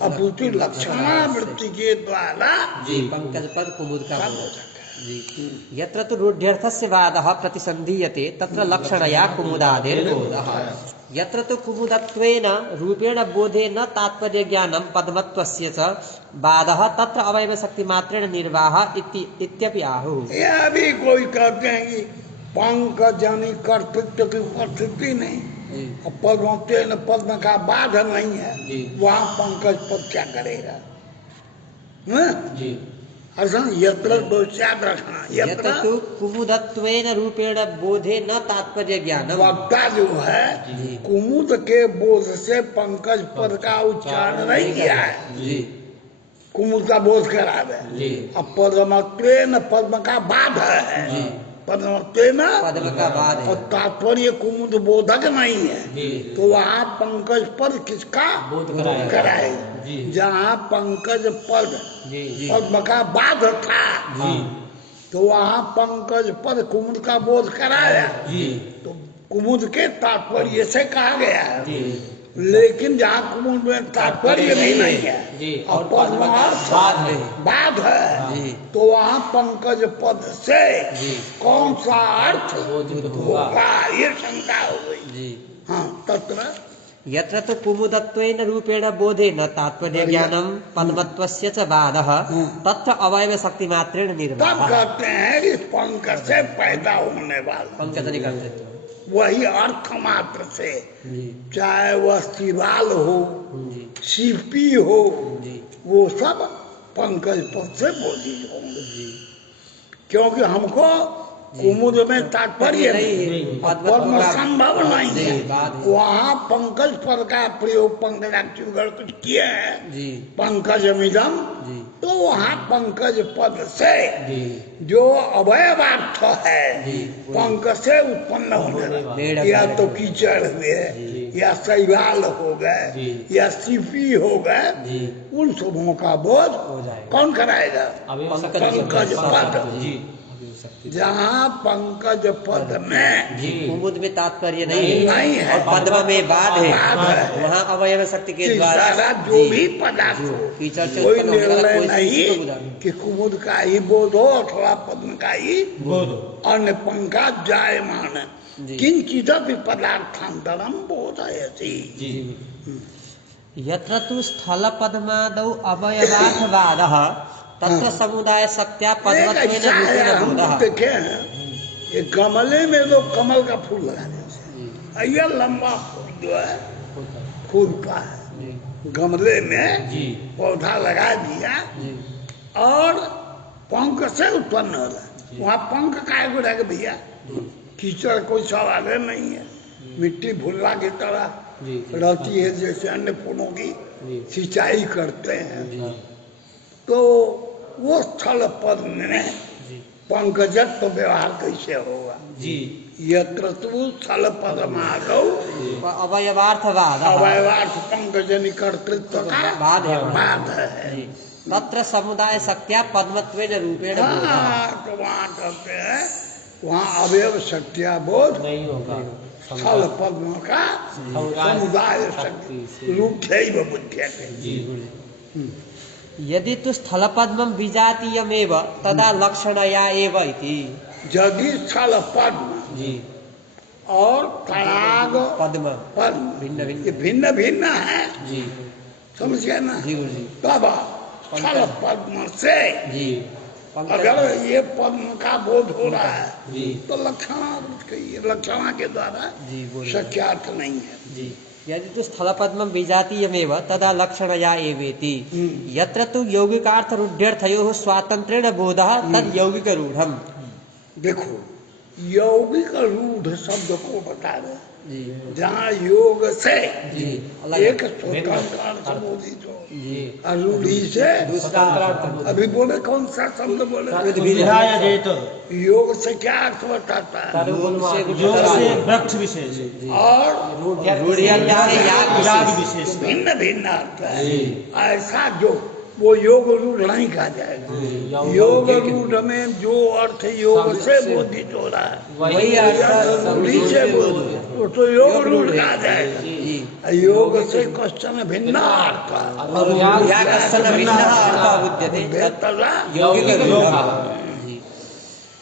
अपितु लक्षणा वृत्ति के द्वारा पंकज पद कुमुद का बोधक। यत्र तु रूढ्यर्थस्य बाधः प्रतिसन्धीयते तत्र लक्षणया कुमुदादेर्बोधः। यत्र तु कुमुदत्वेन रूपेण बोधे न तात्पर्य ज्ञानं पद्मत्वस्य च बाधः तत्र अवयव शक्ति मात्रेण निर्वाह इत्यपि आहुः। यह भी कोई कहते हैं कि पंकज यानी कर्तृत्व की उपस्थिति नहीं, और पद्मतेन पद्म का बाध नहीं है, वहाँ पंकज पद क्या करेगा? यत्र दोषाद रखना, यत्र तु कुमुदत्वेन रूपेण बोधे न तात्पर्य ज्ञानम। वक्ता जो है कुमुद के बोध से पंकज पद का उच्चारण नहीं किया है, कुमुद का बोध करा दे। अब पद्मत्वेन पद्म का बाध है, पद्मत्वेन पद्म का बाध है, और तात्पर्य कुमुद बोधक नहीं है, तो वहाँ पंकज पद किसका बोध कराएगा? जहाँ पंकज पद पद्म का बाध था, तो वहाँ पंकज पद कुमुद का बोध कराया, तो कुमुद के तात्पर्य से कहा गया है। लेकिन जहाँ कुमुद में तात्पर्य भी नहीं है और पद्मार्थ बाध है, तो वहाँ पंकज पद से कौन सा अर्थ होगा, ये शंका हो गई। हाँ, तत्र यत्र तु कुमुदत्वेन रूपेण बोधे न तात्पर्य ज्ञानम पद्मत्वस्य च बाधः तत्र अवयव शक्ति मात्रेण निर्वाह। तब कहते हैं कि पंकज से पैदा होने वाला पंकजनि कर्तृत्व वही अर्थ मात्र से, चाहे वह सिवाल हो, सीपी हो, वो सब पंकज पद से बोधित होंगे, क्योंकि हमको कुमुद में तात्पर्य नहीं, पद्म संभव नहीं है। वहाँ पंकज पद का प्रयोग पंकजाक्षर कुछ किए हैं, पंकज मिदम, तो वहाँ पंकज पद से जो अवयवार्थ है पंकज से उत्पन्न होने, या तो कीचड़ हुए, या शैवाल हो गए, या सीपी हो गए, उन सबों का बोध कौन कराएगा? पंकज पद। जहाँ पंकज पद में कुमुद में तात्पर्य नहीं है और पद्म में बाध है, वहाँ अवयव शक्ति के द्वारा जो भी पदार्थ हो, कोई निर्णय नहीं कि कुमुद का ही बोध हो अथवा पद्म का ही बोध हो। अन्य पंका जायमान किंचित पदार्थांतरम बोधयति। यत्र तु स्थल पद्मादौ अवयवार्थवादः तत्र समुदाय शक्त्या पद्मत्वेन रूपेण बोधः। देखे हैं ये गमले में तो कमल का फूल लगा देते, यह लंबा फूल जो है फूलता है, गमले में पौधा लगा दिया और पंख से उत्पन्न हो रहा है, वहाँ पंख काहे को रह भैया? कीचड़ कोई सवाल नहीं है, मिट्टी भुल्ला की तरह रहती है, जैसे अन्य फूलों की सिंचाई करते हैं, तो वो स्थल पद में पंकजत्व व्यवहार कैसे होगा? यत्र तु स्थल पद्मादौ अवयवार्थवाद अवयवार्थ पंकजनि कर्तृत्व का बाध है, तत्र समुदाय शक्त्या पद्मत्वेन रूपेण बोधः। तो वहाँ कहते हैं वहाँ अवयव शक्तिया बोध नहीं होगा, स्थल पद्म का समुदाय शक्ति रूपैव बुध्यते। यदि तु स्थल पद्मं विजातीयमेव तदा लक्षणया एव इति। यदि स्थल पद्म और पराग पद्म पद्म ये भिन्न भिन्न है, समझ गए ना? तब स्थल पद्म से अगर ये पद्म का बोध हो रहा है तो लक्षणा के द्वारा सख्यार्थ नहीं है। यदि तु स्थलपद्मं विजातीयमेव तदा लक्षणया एवेति। यत्र तु यौगिकार्थरूढ्यर्थयोः स्वातन्त्र्येण बोधः तद् यौगिकरूढम्। देखो यौगिक रूढ़ शब्द को बता रहे जहाँ योग से एक स्वतंत्र संबोधित हो, रूढ़ी से अभी बोले कौन सा शब्द बोले? विधाय जेत। योग से क्या अर्थ बताता है? योग से वृक्ष विशेष और याग विशेष। भिन्न भिन्न अर्थ है। ऐसा जो वो योग रूढ़ नहीं कहा जाएगा। योग रूढ़ में जो अर्थ योग से बोधित हो रहा है वही अर्थ रूढ़ी से बोधित वो तो योग रूढ़ कहा जाएगा। योग से कश्चन भिन्न अर्थ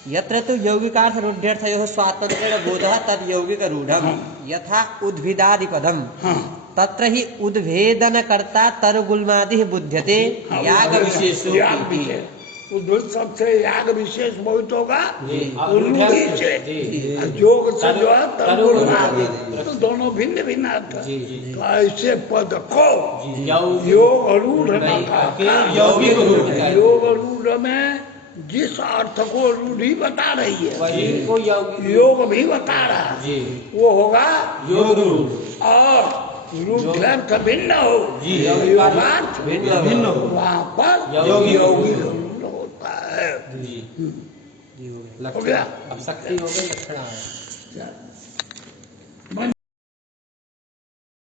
यत्र तु यौगिकार्थरूढ्यर्थयोः स्वातन्त्र्येण बोधः तद् यौगिकरूढम्। यथा उद्भिदादिपदम् तत्र हि उद्भेदनकर्ता तरुगुल्मादिः बुध्यते याग विशेषो इति। उद्भिद सबसे याग विशेष बहुत होगा रूढ़ी से, योग से जो है तरुगुल्मादि, तो दोनों भिन्न भिन्न अर्थ। तो ऐसे पद को योग रूढ़ योग रूढ़ में जिस अर्थ को रूढ़ी बता रही है योग भी बता रहा है वो होगा योग रूढ़। और रूढ़ भिन्न हो योगार्थ भिन्न हो वहाँ पर योगी रूढ़ होता है। हो गया। अब शक्ति हो गई लक्षण